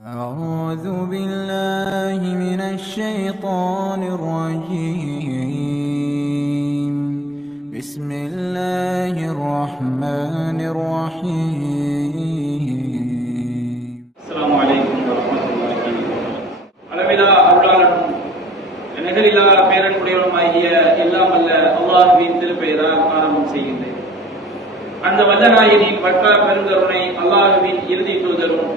أعوذ بالله من الشيطان الرجيم. بسم الله الرحمن الرحيم. السلام عليكم ورحمة الله அளவிலா அருளாளனும் நிகரிலா பேரன்புடையவனுமாகிய எல்லாம் அல்ல அல்லாஹ்வின் திருப்பெயரால் ஆரம்பம் செய்கின்றேன். அந்த வல்லநாயனின் வற்றா பெருங்கருணை அல்லாஹ்வின் இறுதி தூதரும்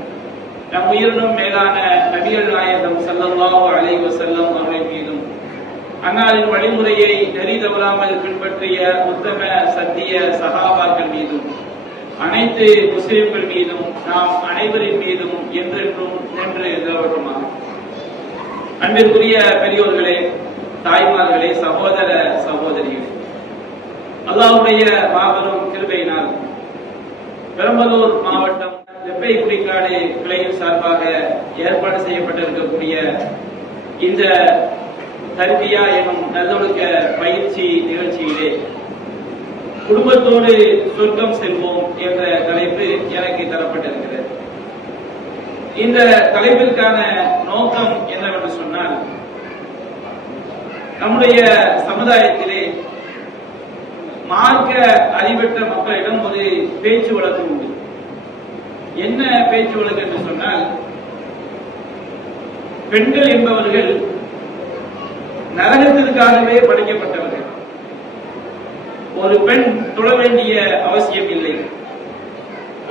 நம் உயிரினும் மேலான நபிகள் நாயகம் ஸல்லல்லாஹு அலைஹி வஸல்லம் அவர்கள் மீதும் அன்னாரின் வழிமுறையை நெறி தவறாமல் பின்பற்றிய உத்தம சத்திய சஹாபாக்கள் மீதும் அனைத்து முஸ்லிம்கள் மீதும் நாம் அனைவரின் மீதும் என்றென்றும் நின்று நிலவட்டுமாக. அன்பிற்குரிய பெரியோர்களே, தாய்மார்களே, சகோதர சகோதரிகளே, அல்லாஹ்வுடைய மாபெரும் கிருபையினால் பெரம்பலூர் மாவட்டம் வெப்பை குடிக்காடு கிளையின் சார்பாக ஏற்பாடு செய்யப்பட்டிருக்கக்கூடிய இந்த தர்பியா எனும் நல்லொழுக்க பயிற்சி நிகழ்ச்சியிலே குடும்பத்தோடு சொர்க்கம் செல்வோம் என்ற தலைப்பு எனக்கு தரப்பட்டிருக்கிறது. இந்த தலைப்பிற்கான நோக்கம் என்னவென்று சொன்னால், நம்முடைய சமுதாயத்திலே மார்க்க அறிவற்ற மக்களிடம் ஒரு பேச்சு வழக்கு உண்டு. என்ன பேச்சு வழக்கு என்று சொன்னால், பெண்கள் என்பவர்கள் நரகத்திற்காகவே படைக்கப்பட்டவர்கள். ஒரு பெண் தொழ வேண்டிய அவசியம் இல்லை,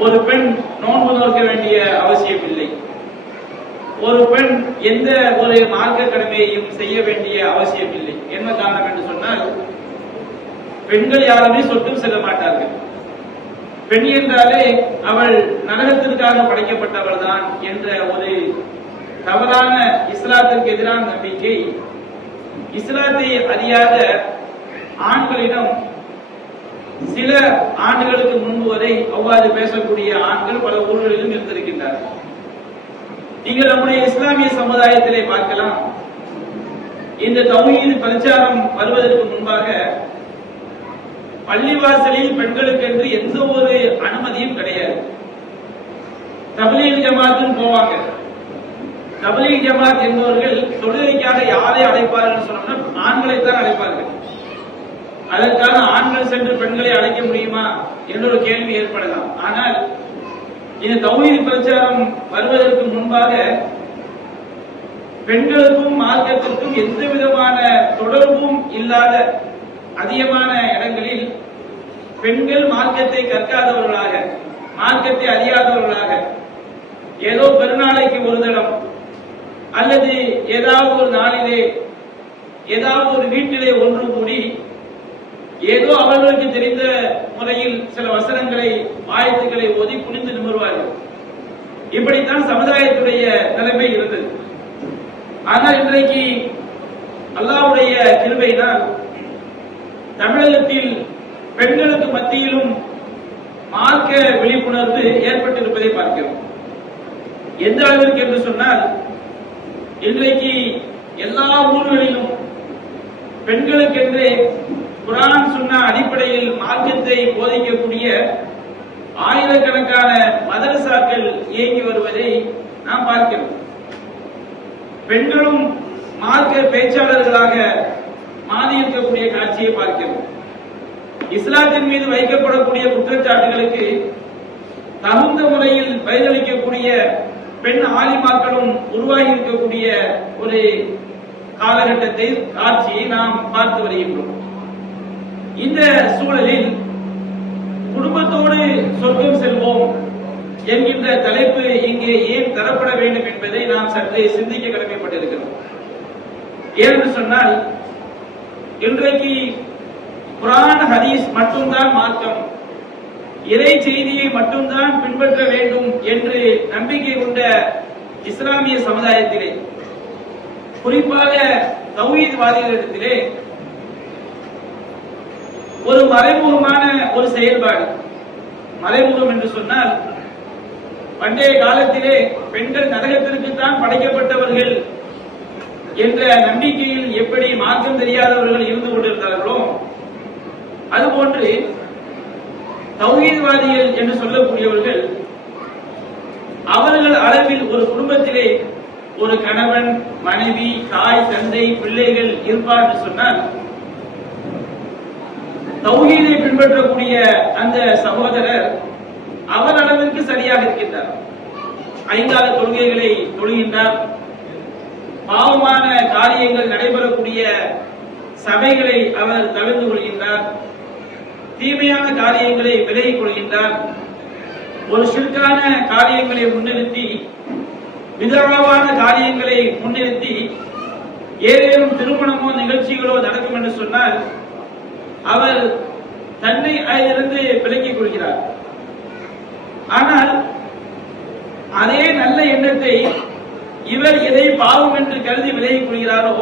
ஒரு பெண் நோன்பு நோக்க வேண்டிய அவசியம் இல்லை, ஒரு பெண் எந்த ஒரு மார்க்க கடமையையும் செய்ய வேண்டிய அவசியம் இல்லை. என்ன காரணம் என்று சொன்னால், பெண்கள் யாருமே சொர்க்கம் செல்ல மாட்டார்கள். பெண் என்றாலே அவள் நரகத்திற்காக படைக்கப்பட்டவள் தான் என்ற ஒரு தவறான இஸ்லாத்திற்கு எதிரான நம்பிக்கை இஸ்லாத்தை அறியாத ஆண்களிடம் சில ஆண்டுகளுக்கு முன்பு வரை அவ்வாறு பேசக்கூடிய ஆண்கள் பல ஊர்களிலும் இருந்திருக்கின்றார்கள். நீங்கள் நம்முடைய இஸ்லாமிய சமுதாயத்திலே பார்க்கலாம், இந்த தௌஹீத் பிரச்சாரம் வருவதற்கு முன்பாக பள்ளிவாசலில் பெண்களுக்கு என்று எந்த ஒரு அனுமதியும் கிடையாது. தப்லீக் ஜமாத்துன்னு போவாங்க. தப்லீக் ஜமாத் என்பவர்கள் தொழுகைக்காக யாரை அழைப்பார்கள் சொன்னோம்னா ஆண்களைத்தான் அழைப்பார்கள். அதற்காக ஆண்கள் சென்று பெண்களை அழைக்க முடியுமா என்ற ஒரு கேள்வி ஏற்படலாம். ஆனால் இந்த தௌஹீத் பிரச்சாரம் வருவதற்கு முன்பாக பெண்களுக்கும் மார்க்கத்திற்கும் எந்த விதமான தொடர்பும் இல்லாத அதிகமான இடங்களில் பெண்கள் மார்க்கத்தை கற்காதவர்களாக, மார்க்கத்தை அறியாதவர்களாக, ஏதோ பெருநாளைக்கு ஒரு தடம் அல்லது ஏதாவது ஒரு நாளிலே ஏதாவது ஒரு வீட்டிலே ஒன்று கூடி ஏதோ அவர்களுக்கு தெரிந்த முறையில் சில வசனங்களை ஆயத்துக்களை ஓதி குனிந்து நிமிர்வார்கள். இப்படித்தான் சமுதாயத்துடைய நிலைமை இருந்தது. ஆனால் இன்றைக்கு அல்லாஹ்வுடைய கிருபையினால் தமிழகத்தில் பெண்களுக்கு மத்தியிலும் மார்க்க விழிப்புணர்வு ஏற்பட்டிருப்பதை பார்க்கிறோம். எந்த அளவிற்கு என்று சொன்னால், இன்றைக்கு எல்லா ஊர்களிலும் பெண்களுக்கென்றே குர்ஆன் சுன்னா அடிப்படையில் மார்க்கத்தை போதிக்கக்கூடிய ஆயிரக்கணக்கான மதரசாக்கள் இயங்கி வருவதை நாம் பார்க்கிறோம். பெண்களும் மார்க்க பேச்சாளர்களாக மாறி இருக்கக்கூடிய காட்சியை பார்க்கிறோம். இஸ்லாத்தின் மீது வைக்கப்படக்கூடிய குற்றச்சாட்டுகளுக்கு தகுந்த முறையில் பதிலளிக்கக்கூடிய பெண் ஆலிமாக்களும் உருவாகி இருக்கக்கூடிய ஒரு காலகட்டத்தை காட்சியை நாம் பார்த்து வருகின்றோம். இந்த சூழலில் குடும்பத்தோடு சொர்க்கம் செல்வோம் என்கின்ற தலைப்பு இங்கே ஏன் தரப்பட வேண்டும் என்பதை நாம் சற்றே சிந்திக்க கடமைப்பட்டிருக்கிறோம். ஏனென்று சொன்னால், இன்றைக்கு குர்ஆன் ஹதீஸ் மட்டும்தான் மார்க்கம், இறை செய்தியை மட்டும்தான் பின்பற்ற வேண்டும் என்று நம்பிக்கை கொண்ட இஸ்லாமிய சமுதாயத்திலே, குறிப்பாக தௌஹீத்வாதிகளிடத்திலே ஒரு மறைமுகமான ஒரு செயல்பாடு. மறைமுகம் என்று சொன்னால், பண்டைய காலத்திலே பெண்கள் நரகத்திற்குத்தான் படைக்கப்பட்டவர்கள் என்ற நம்பிக்கையில் எப்படி மார்க்கம் தெரியாதவர்கள் இருந்து கொண்டிருந்தார்களோ, அதுபோன்று தௌஹீத்வாதிகள் என்று சொல்லக்கூடியவர்கள் அவர்கள் அளவில் ஒரு குடும்பத்தில் குடும்பத்திலே ஒரு கணவன், மனைவி, தாய், தந்தை, பிள்ளைகள் இருப்பார் என்று சொன்னால், தௌஹீதை பின்பற்றக்கூடிய அந்த சகோதரர் அவர் அளவிற்கு சரியாக இருக்கின்றார். 5 கால தொழுகைகளை தொழுகின்றார். பாவமான காரியங்கள் நடைபெறக்கூடிய சபைகளை அவர் தவிர்த்து கொள்கின்றார். தீமையான காரியங்களை விலகிக் கொள்கின்றார். ஒரு ஷிர்கான காரியங்களை முன்னிறுத்தி, விதவான காரியங்களை முன்னிறுத்தி ஏதேனும் திருமணமோ நிகழ்ச்சிகளோ நடக்கும் என்று சொன்னால் அவர் தன்னை அதிலிருந்து விலக்கிக் கொள்கிறார். ஆனால் அதே நல்ல எண்ணத்தை இவர் எதை பாவம் என்று கருதி விலகிக் கொள்கிறாரோ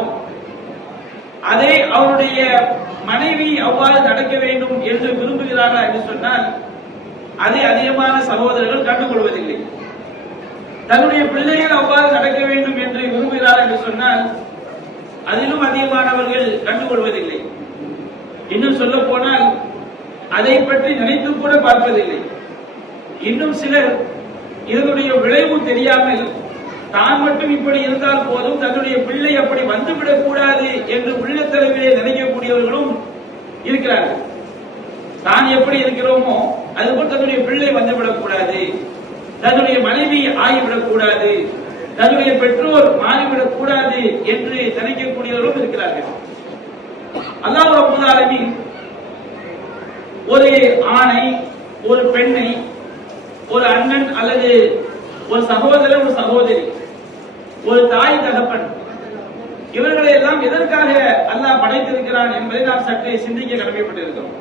அதே அவருடைய மனைவி அவ்வாறு நடக்க வேண்டும் என்று விரும்புகிறாரா என்று சொன்னால் அதை அதிகமான சகோதரர்கள் கண்டுகொள்வதில்லை. தன்னுடைய பிள்ளைகள் அவ்வாறு நடக்க வேண்டும் என்று விரும்புகிறார் என்று சொன்னால் அதிலும் அதிகமானவர்கள் கண்டுகொள்வதில்லை. இன்னும் சொல்ல போனால் அதை பற்றி நினைத்து கூட பார்ப்பதில்லை. இன்னும் சிலர் இதனுடைய விளைவு தெரியாமல் தான் மட்டும் இப்படி இருந்தால் போதும், தன்னுடைய பிள்ளை அப்படி வந்துவிடக் கூடாது என்று உள்ளத்தளவிலே நினைக்கக்கூடியவர்களும் இருக்கிறார்கள். தான் எப்படி இருக்கிறோமோ அதுபோல் தன்னுடைய பிள்ளை வந்துவிடக் கூடாது, தன்னுடைய மனைவி ஆகிவிடக் கூடாது, தன்னுடைய பெற்றோர் மாறிவிடக் கூடாது என்று நினைக்கக்கூடியவர்களும் இருக்கிறார்கள். அல்லாஹ் ரப்பல் ஆலமீன் ஒரு ஆணை, ஒரு பெண்ணை, ஒரு அண்ணன் அல்லது ஒரு சகோதரர், ஒரு சகோதரி, ஒரு தாய், தகப்பன், இவர்களை எல்லாம் எதற்காக அல்லாஹ் படைத்திருக்கிறான் என்பதை நாம் சற்றே சிந்திக்க கடமைப்பட்டிருக்கிறோம்.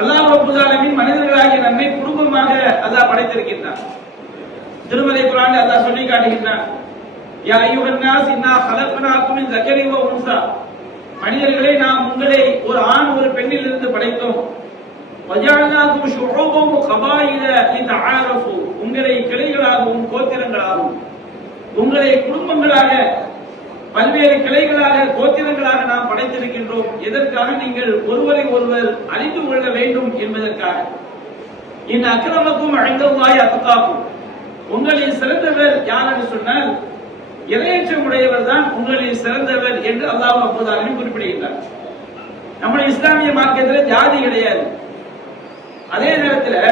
அல்லாஹ் ரப்பல் ஆலமீன் மனிதர்களாகிய நம்மை குடும்பமாக அல்லாஹ் படைத்திருக்கின்றான். திருமலை குர்ஆனில் அல்லாஹ் சொல்லி காட்டுகின்றான், யா அய்யுஹன் நாஸ் இன்னா ஹலக்னாக்கும் மின் ஸக்கரின் வ உன்ஸா, மனிதர்களே நாம் உங்களை ஒரு ஆண் ஒரு பெண்ணில் இருந்து படைத்தோம். வஜஅல்னாக்கும் ஷுஊபன் வ கபாயில லிதஆரஃபு, உங்களை கிளைகளாகவும் கோத்திரங்களாகவும், உங்களை குடும்பங்களாக பல்வேறு கிளைகளாக கோத்திரங்களாக நாம் படைத்திருக்கின்றோம். எதற்காக? நீங்கள் ஒருவரை ஒருவர் அறிந்து கொள்ள வேண்டும் என்பதற்காக. இன் அக்ரமக்கும் இன்தல்லாஹி அத்காக்கும், உங்களில் சிறந்தவர் யார் என்று சொன்னால் இறையச்சமுடையவர் தான் உங்களில் சிறந்தவர் என்று அல்லாஹ் ரப்பல் ஆலமீன் குறிப்பிடுகின்றார். நம்முடைய இஸ்லாமிய மார்க்கத்தில் ஜாதி கிடையாது. அதே நேரத்தில்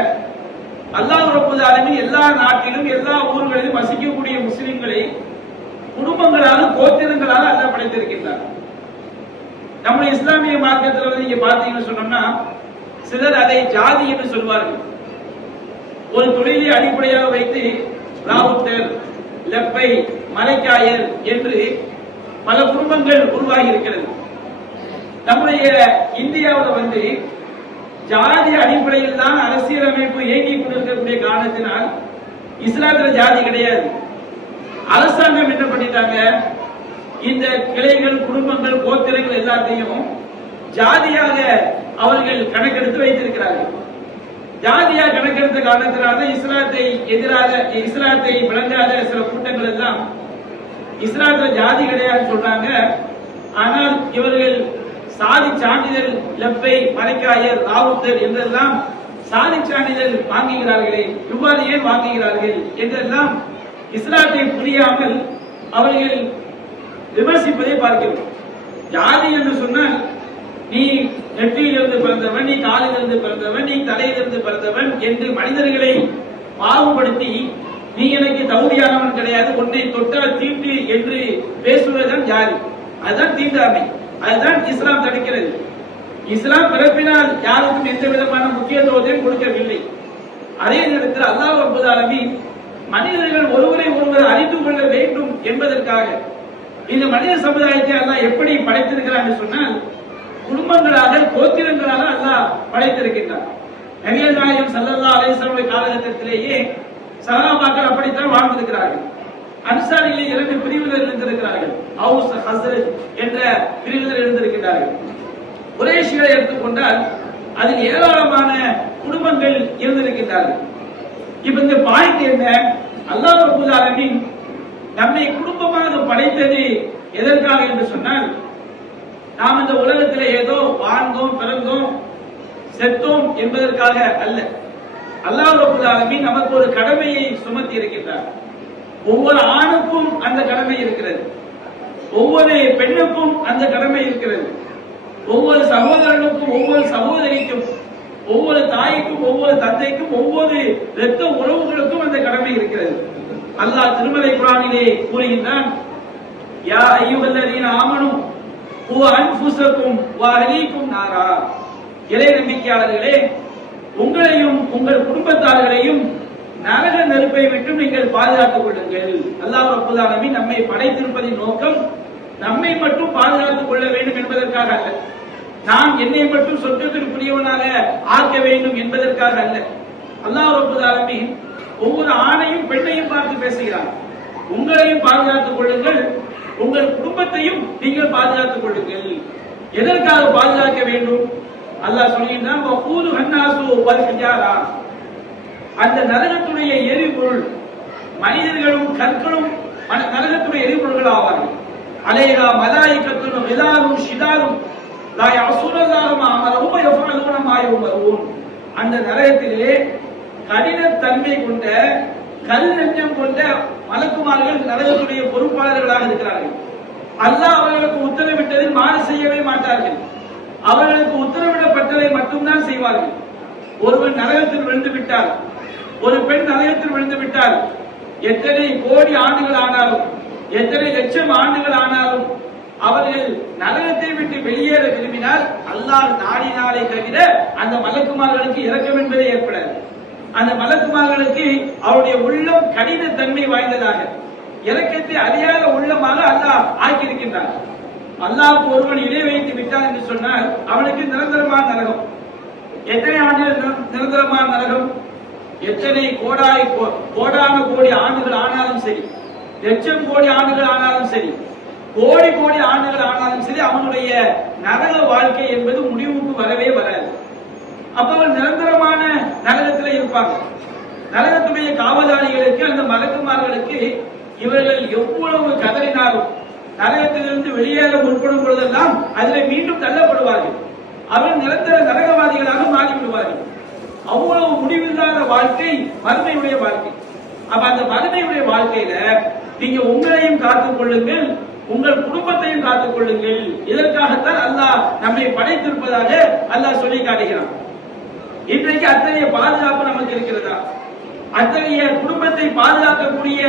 அல்லாஹ் ரப்பல் ஆலமீன் எல்லா நாட்டிலும் எல்லா ஊர்களிலும் வசிக்கக்கூடிய முஸ்லிம்களை குடும்பங்களாக கோத்திரங்களாக அல்லாஹ் படைத்திருக்கின்றார். நம்முடைய இஸ்லாமிய மார்க்கத்தில் நீங்க பாத்தீங்கன்னு சொன்னோம்னா சிலர் அதை ஜாதி என்று சொல்வார்கள். ஒரு தொழிலை அடிப்படையாக வைத்து ராவுத்தர், லெப்பை, மலைக்காயர் என்று பல குடும்பங்கள் உருவாகி இருக்கிறது. நம்முடைய இந்தியாவில் ஜாதி அடிப்படையில் தான் அரசியலமைப்பு இயங்கிக் கொண்டிருக்கக்கூடிய காரணத்தினால் இஸ்லாத்தில் ஜாதி கிடையாது. அரசாங்கம் என்ன பண்ணிட்டாங்க, இந்த கிளைகள், குடும்பங்கள், கோத்திரங்கள் எல்லாத்தையும் ஜாதியாக அவர்கள் கணக்கெடுத்து வைத்திருக்கிறார்கள். ஜாதியா கணக்கெடுத்த காரணத்தினால இஸ்லாத்தை எதிராக, இஸ்லாத்தை விளங்காத சில கூட்டங்கள் எல்லாம் இஸ்லாத்துல ஜாதி கிடையாது சொல்றாங்க. ஆனால் இவர்கள் சாதி சான்றிதழ், லெப்பை, மலைக்காயர், ராவுத்தர் என்றெல்லாம் சாதி சான்றிதழ் வாங்குகிறார்களே, இவ்வாறு ஏன் வாங்குகிறார்கள் என்றெல்லாம் இஸ்லாத்தை புரியாமல் அவர்கள் விமர்சிப்பதை பார்க்கிறோம். ஜாதி என்று சொன்னால் நீ நெற்றியிலிருந்து பிறந்தவன், நீ காலிலிருந்து பிறந்தவன், நீ தலையிலிருந்து பிறந்தவன் என்று மனிதர்களை பாகுபடுத்தி நீ எனக்கு தகுதியானவன் கிடையாது, உன்னை தொட்டால் தீட்டு என்று பேசுவதுதான் ஜாதி. அதுதான் தீண்டாமை. அதுதான் இஸ்லாம் தடுக்கிறது. இஸ்லாம் பிறப்பினால் யாருக்கும் எந்த விதமான முக்கியத்துவத்தையும் கொடுக்கவில்லை. அதே நேரத்தில் அல்லாஹ் ரப்பல் ஆலமீன் மனிதர்கள் ஒருவரை ஒருவர் அறிந்து கொள்ள வேண்டும் என்பதற்காக இந்த மனித சமுதாயத்தை அல்லாஹ் எப்படி படைத்திருக்கிறார் என்று சொன்னால் குடும்பங்களாக, கோத்திரங்களாக அல்லாஹ் படைத்திருக்கின்றார். நபிகள் நாயகம் ஸல்லல்லாஹு அலைஹி வஸல்லம் காலகட்டத்திலேயே சஹாபாக்கள் அப்படித்தான் வாழ்ந்திருக்கிறார்கள். அன்சாரிலே 2 பிரிவினர் இருந்திருக்கிறார்கள். அவுஸ், ஹஸ்ரஜ் என்ற பிரிவினர் இருந்திருக்கிறார்கள். குறைஷிகளை எடுத்துக்கொண்டால் அதில் ஏராளமான குடும்பங்கள் இருந்திருக்கிறார்கள். இப்ப இந்த பாயிண்ட் என்ன, அல்லாஹ் ரப்பல் ஆலமீன் நம்மை குடும்பமாக படைத்தது எதற்காக என்று சொன்னால் நாம் இந்த உலகத்தில் ஏதோ வாழ்ந்தோம், பிறந்தோம், செத்தோம் என்பதற்காக அல்ல. அல்லாஹ் ரப்பல் ஆலமீன் நமக்கு ஒரு கடமையை சுமத்தி இருக்கின்றார். ஒவ்வொரு ஆணுக்கும் அந்த கடமை இருக்கிறது. ஒவ்வொரு பெண்ணுக்கும் அந்த கடமை இருக்கிறது. ஒவ்வொரு சகோதரனுக்கும், ஒவ்வொரு சகோதரிக்கும், ஒவ்வொரு தாய்க்கும், ஒவ்வொரு தந்தைக்கும், ஒவ்வொரு இரத்த உறவுகளுக்கும் அந்த கடமை இருக்கிறது. அல்லாஹ் திருமலை குர்ஆனிலே கூறுகின்றான், யா அய்யுஹல்லதீன ஆமனு கூ அன்ஃபுஸக்கும் வ அஹ்லீக்கும் நாரா. இறை நம்பிக்கையாளர்களே, உங்களையும் உங்கள் குடும்பத்தார்களையும் நரக நெருப்பை விட்டு நீங்கள் பாதுகாத்துக் கொள்ளுங்கள். அல்லாஹ் ரப்பல் ஆலமீன் நம்மை படைத்திருப்பதின் நோக்கம் நம்மை மட்டும் பாதுகாத்துக் கொள்ள வேண்டும் என்பதற்காக அல்ல, நான் என்னை மட்டும் சொர்க்கத்திற்குரியவனாக ஆக்க வேண்டும் என்பதற்காக அல்ல. அல்லாஹ் ரப்பல் ஆலமீன் ஒவ்வொரு ஆணையும் பெண்ணையும் பார்த்து பேசுகிறார். உங்களையும் பாதுகாத்துக் கொள்ளுங்கள், உங்கள் குடும்பத்தையும் நீங்கள் பாதுகாத்துக் கொள்ளுங்கள். எதற்காக பாதுகாக்க வேண்டும்? அல்லாஹ் சொல்கின்றான், வகூது ஹன்னாசு வல் ஹிஜாரா. அந்த நரகத்துடைய எரிபொருள் மனிதர்களும் கற்களும் நரகத்துடைய எரிபொருள்கள் ஆவார்கள். அலைஹா மலாயிகத்துன் கிலாதுன் ஷிதாதுன் லா யஸூனல்லாஹ மா அமரஹும் வ யஃஅலூன மா யுமரூன். அந்த நரகத்திலே கடினத்தன்மை கொண்ட கல் நெஞ்சம் கொண்ட மலக்குமார்கள் நரகத்துடைய பொறுப்பாளர்களாக இருக்கிறார்கள். அல்லாஹ் அவர்களுக்கு உத்தரவிட்டதில் மாறு செய்யவே மாட்டார்கள். அவர்களுக்கு உத்தரவிடப்பட்டதை மட்டும்தான் செய்வார்கள். ஒருவன் நரகத்தில் விழுந்து விட்டால், ஒரு பெண் நரகத்தில் விழுந்து விட்டால், எத்தனை கோடி ஆண்டுகள் ஆனாலும், எத்தனை லட்சம் ஆண்டுகள் ஆனாலும் அவர்கள் நரகத்தை விட்டு வெளியேற விரும்பினால் அல்லாஹ் நாடினாலே தவிர அந்த மலக்குமார்களுக்கு இரக்கம் என்பதே ஏற்படாது. அந்த மலக்குமார்களுக்கு அவருடைய உள்ளம் கடினத்தன்மை வாய்ந்ததாக, இரக்கத்தை அறியாத உள்ளமாக அல்லாஹ் ஆக்கியிருக்கின்றார். அல்லாஹ்வுக்கு ஒருவன் இணை வைத்து விட்டான் என்று சொன்னால் அவனுக்கு நிரந்தரமான நரகம். எத்தனை ஆண்டுகள் நிரந்தரமான நரகம்? எத்தனை கோடான கோடி ஆண்டுகள் ஆனாலும் சரி, லட்சம் கோடி ஆண்டுகள் ஆனாலும் சரி, கோடி கோடி ஆண்டுகள் ஆனாலும் சரி, அவனுடைய நரக வாழ்க்கை என்பது முடிவுக்கு வரவே வராது. அப்ப அவன் நிரந்தரமான நரகத்தில் இருப்பாங்க. நரகத்துடைய காவலாளிகளுக்கு, அந்த மலக்குமார்களுக்கு இவர்கள் எவ்வளவு கதறினாலும் நரகத்திலிருந்து வெளியேற முற்படும் பொழுதெல்லாம் அதில் மீண்டும் தள்ளப்படுவார்கள். அவர்கள் நிரந்தர நரகவாதிகளாக மாறிவிடுவார்கள். அவ்வளவு முடிவில்லாத வாழ்க்கை மறுமையுடைய வாழ்க்கை. அப்ப அந்த மறுமையுடைய வாழ்க்கையில நீங்க உங்களையும் காத்துக் கொள்ளுங்கள், உங்கள் குடும்பத்தையும் காத்துக் கொள்ளுங்கள். இதற்காகத்தான் அல்லாஹ் நம்மை படைத்திருப்பதாக அல்லாஹ் சொல்லி காட்டுகிறான். இன்றைக்கு அத்தகைய பாதுகாப்பு நமக்கு இருக்கிறதா? அத்தகைய குடும்பத்தை பாதுகாக்கக்கூடிய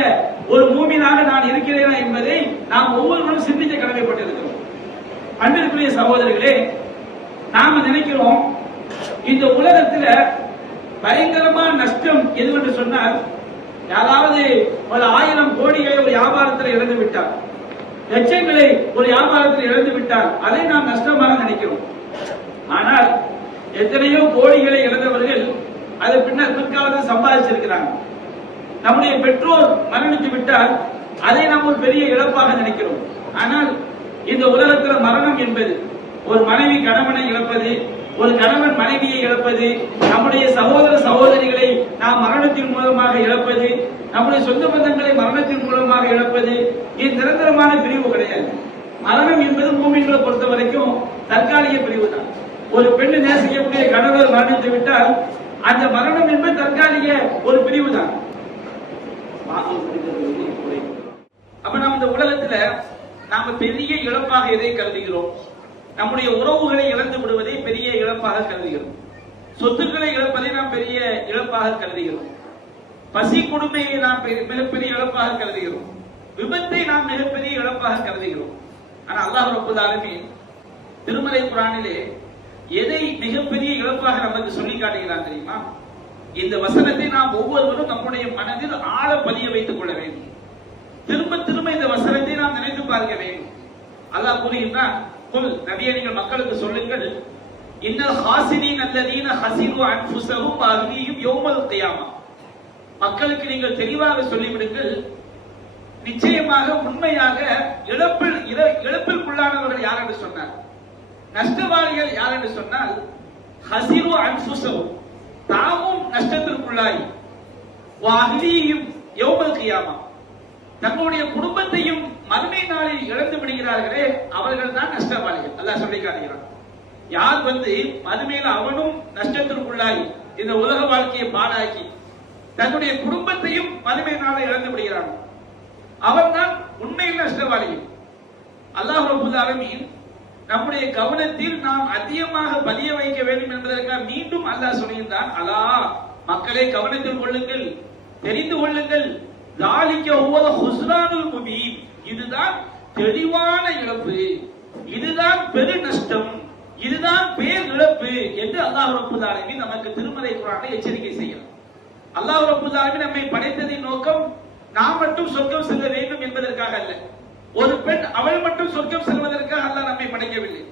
ஒரு மூமினாக நான் இருக்கிறேனா என்பதை நாம் ஒவ்வொருவரும் சிந்திக்க கடமைப்பட்டிருக்கிறோம். அன்பிற்குரிய சகோதரர்களே, நாம நினைக்கிறோம் இந்த உலகத்துல பயங்கரமான நஷ்டம் எதுவென்று சொன்னால், யாராவது ஒரு 1000 கோடிகளை ஒரு வியாபாரத்தில் இழந்து விட்டார், லட்சங்களை ஒரு வியாபாரத்தில் இழந்து விட்டால் அதை நாம் நஷ்டமாக நினைக்கிறோம். ஆனால் எத்தனையோ கோடிகளை இழந்தவர்கள் அது பிற்காலத்தில் சம்பாதிச்சிருக்கிறாங்க. நம்முடைய பெற்றோர் மரணித்து விட்டால் அதை நாம் ஒரு பெரிய இழப்பாக நினைக்கிறோம். ஆனால் இந்த உலகத்தில் மரணம் என்பது, ஒரு மனைவி கணவனை இழப்பது, ஒரு கணவன் மனைவியை இழப்பது, நம்முடைய சகோதர சகோதரிகளை நாம் மரணத்தின் மூலமாக இழப்பது, நம்முடைய சொந்த பந்தங்களை மரணத்தின் மூலமாக இழப்பது, இது நிரந்தரமான பிரிவு கிடையாது. மரணம் என்பது மூமின்களை பொறுத்த வரைக்கும் தற்காலிக பிரிவு தான். ஒரு பெண்ணு நேசிக்கக்கூடிய கணவர் மரணித்து விட்டால் அந்த மரணம் என்பது தற்காலிக ஒரு பிரிவு தான். அப்ப நம்ம இந்த உலகத்துல நாம பெரிய இழப்பாக எதை கருதுகிறோம்? நம்முடைய உறவுகளை இழந்து விடுவதை பெரிய இழப்பாக கருதுகிறோம். சொத்துக்களை இழப்பதை நாம் பெரிய இழப்பாக கருதுகிறோம். பசி கொடுமையை நாம் மிகப்பெரிய இழப்பாக கருதுகிறோம். விபத்தை நாம் மிகப்பெரிய இழப்பாக கருதுகிறோம். ஆனா அல்லாஹ் ரப்பல் ஆலமீன் திருமலை குர்ஆனிலே எதை மிகப்பெரிய இழப்பாக நமக்கு சொல்லி காட்டுகிறான் தெரியுமா? இந்த வசனத்தை நாம் ஒவ்வொருவரும் நம்முடைய மனதில் ஆழ பதிய வைத்துக் கொள்ள வேண்டும். திரும்ப திரும்ப இந்த வசனத்தை நாம் நினைத்து பார்க்க வேண்டும். அல்லாஹ் கூறுகின்றான், குல் நபியே நீங்கள் மக்களுக்கு சொல்லுங்கள், இன்னல் ஹாசினீன் அல்லதீன ஹஸிரு அன்ஃபுஸஹும் வ அஹ்லீஹிம் யௌமல் கியாமா. மக்களுக்கு நீங்கள் தெளிவாக சொல்லிவிடுங்கள், நிச்சயமாக உண்மையாக இழப்பிற்குள்ளானவர்கள் யார் என்று சொன்னார், நஷ்டவாளிகள் யார் என்று சொன்னால், ஹஸிரு அன்ஃபுஸஹும் தாமும் நஷ்டத்திற்குள்ளாய், வ அஹ்லீஹிம் யௌமல் கியாமா தங்களுடைய குடும்பத்தையும் மறுமை நாளில் இழந்து விடுகிறார்களே அவர்கள் தான் நஷ்டவாளிகள். அல்லாஹ் சொல்லி காட்டுகிறான். யார் மறுமையில் அவனும் நஷ்டத்திற்குள்ளாய் இந்த உலக வாழ்க்கையை பாழாக்கி தன்னுடைய குடும்பத்தையும் மறுமை நாளில் இழந்து விடுகிறான், அவன் தான் நஷ்டவாளிகள். அல்லாஹ் ரப்பல் ஆலமீன் நம்முடைய கவனத்தில் நாம் அதிகமாக பதிய வைக்க வேண்டும் என்பதற்காக மீண்டும் அல்லாஹ் சொல்கின்றான், அலா மக்களே கவனத்தில் கொள்ளுங்கள், தெரிந்து கொள்ளுங்கள், ذَلِكَ هُوَ الْخُسْرَانُ الْمُبِينُ, இதுதான் தெளிவான இழப்பு, இதுதான் பெரு நஷ்டம், இதுதான் பேர் இழப்பு என்று அல்லாஹ் ரப்பல் ஆலமீன் நமக்கு திருமறை குர்ஆனில் எச்சரிக்கை செய்கிறார். அல்லாஹ் ரப்பல் ஆலமீன் நம்மை படைத்ததின் நோக்கம் நாம் மட்டும் சொர்க்கம் செல்ல வேண்டும் என்பதற்காக அல்ல. ஒரு பெண் அவள் மட்டும் சொர்க்கம் செல்வதற்காக அல்லாஹ் நம்மை படைக்கவில்லை.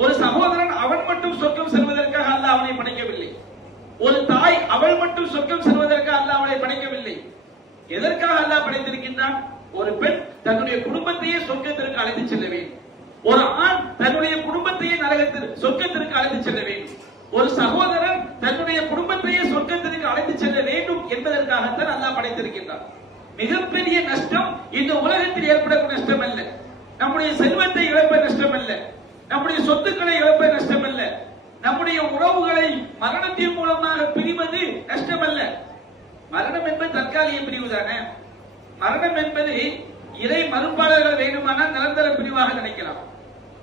ஒரு சகோதரன் அவன் மட்டும் சொர்க்கம் செல்வதற்காக அல்லாஹ் அவனை படைக்கவில்லை. ஒரு தாய் அவள் மட்டும் சொர்க்கம் செல்வதற்காக அல்லாஹ் அவளை படைக்கவில்லை. எதற்காக அல்லாஹ் படைத்திருக்கின்றான்? ஒரு பெண் தன்னுடைய குடும்பத்தையே சொர்க்கத்திற்கு அழைத்து செல்ல வேண்டும். ஒரு ஆண் தன்னுடைய குடும்பத்தையே நரகத்திற்கு சொர்க்கத்திற்கு அழைத்து செல்ல வேண்டும். ஒரு சகோதரன் தன்னுடைய குடும்பத்தையே சொர்க்கத்திற்கு அழைத்து செல்ல வேண்டும் என்பதற்காகத்தான் அல்லாஹ் படைத்திருக்கின்றான். மிகப்பெரிய நஷ்டம் இந்த உலகத்தில் ஏற்படக்கூடிய நஷ்டம் அல்ல, நம்முடைய செல்வத்தை இழப்ப நஷ்டம் அல்ல, நம்முடைய சொத்துக்களை இழப்ப நஷ்டம் அல்ல, நம்முடைய உறவுகளை மரணத்தின் மூலமாக பிரிவது நஷ்டம் அல்ல. மரணம் என்பது தற்காலிக பிரிவு தானே. மரணம் என்பது இறை மறுப்பாளர்கள் வேண்டுமானால் நிரந்தர பிரிவாக நினைக்கலாம்.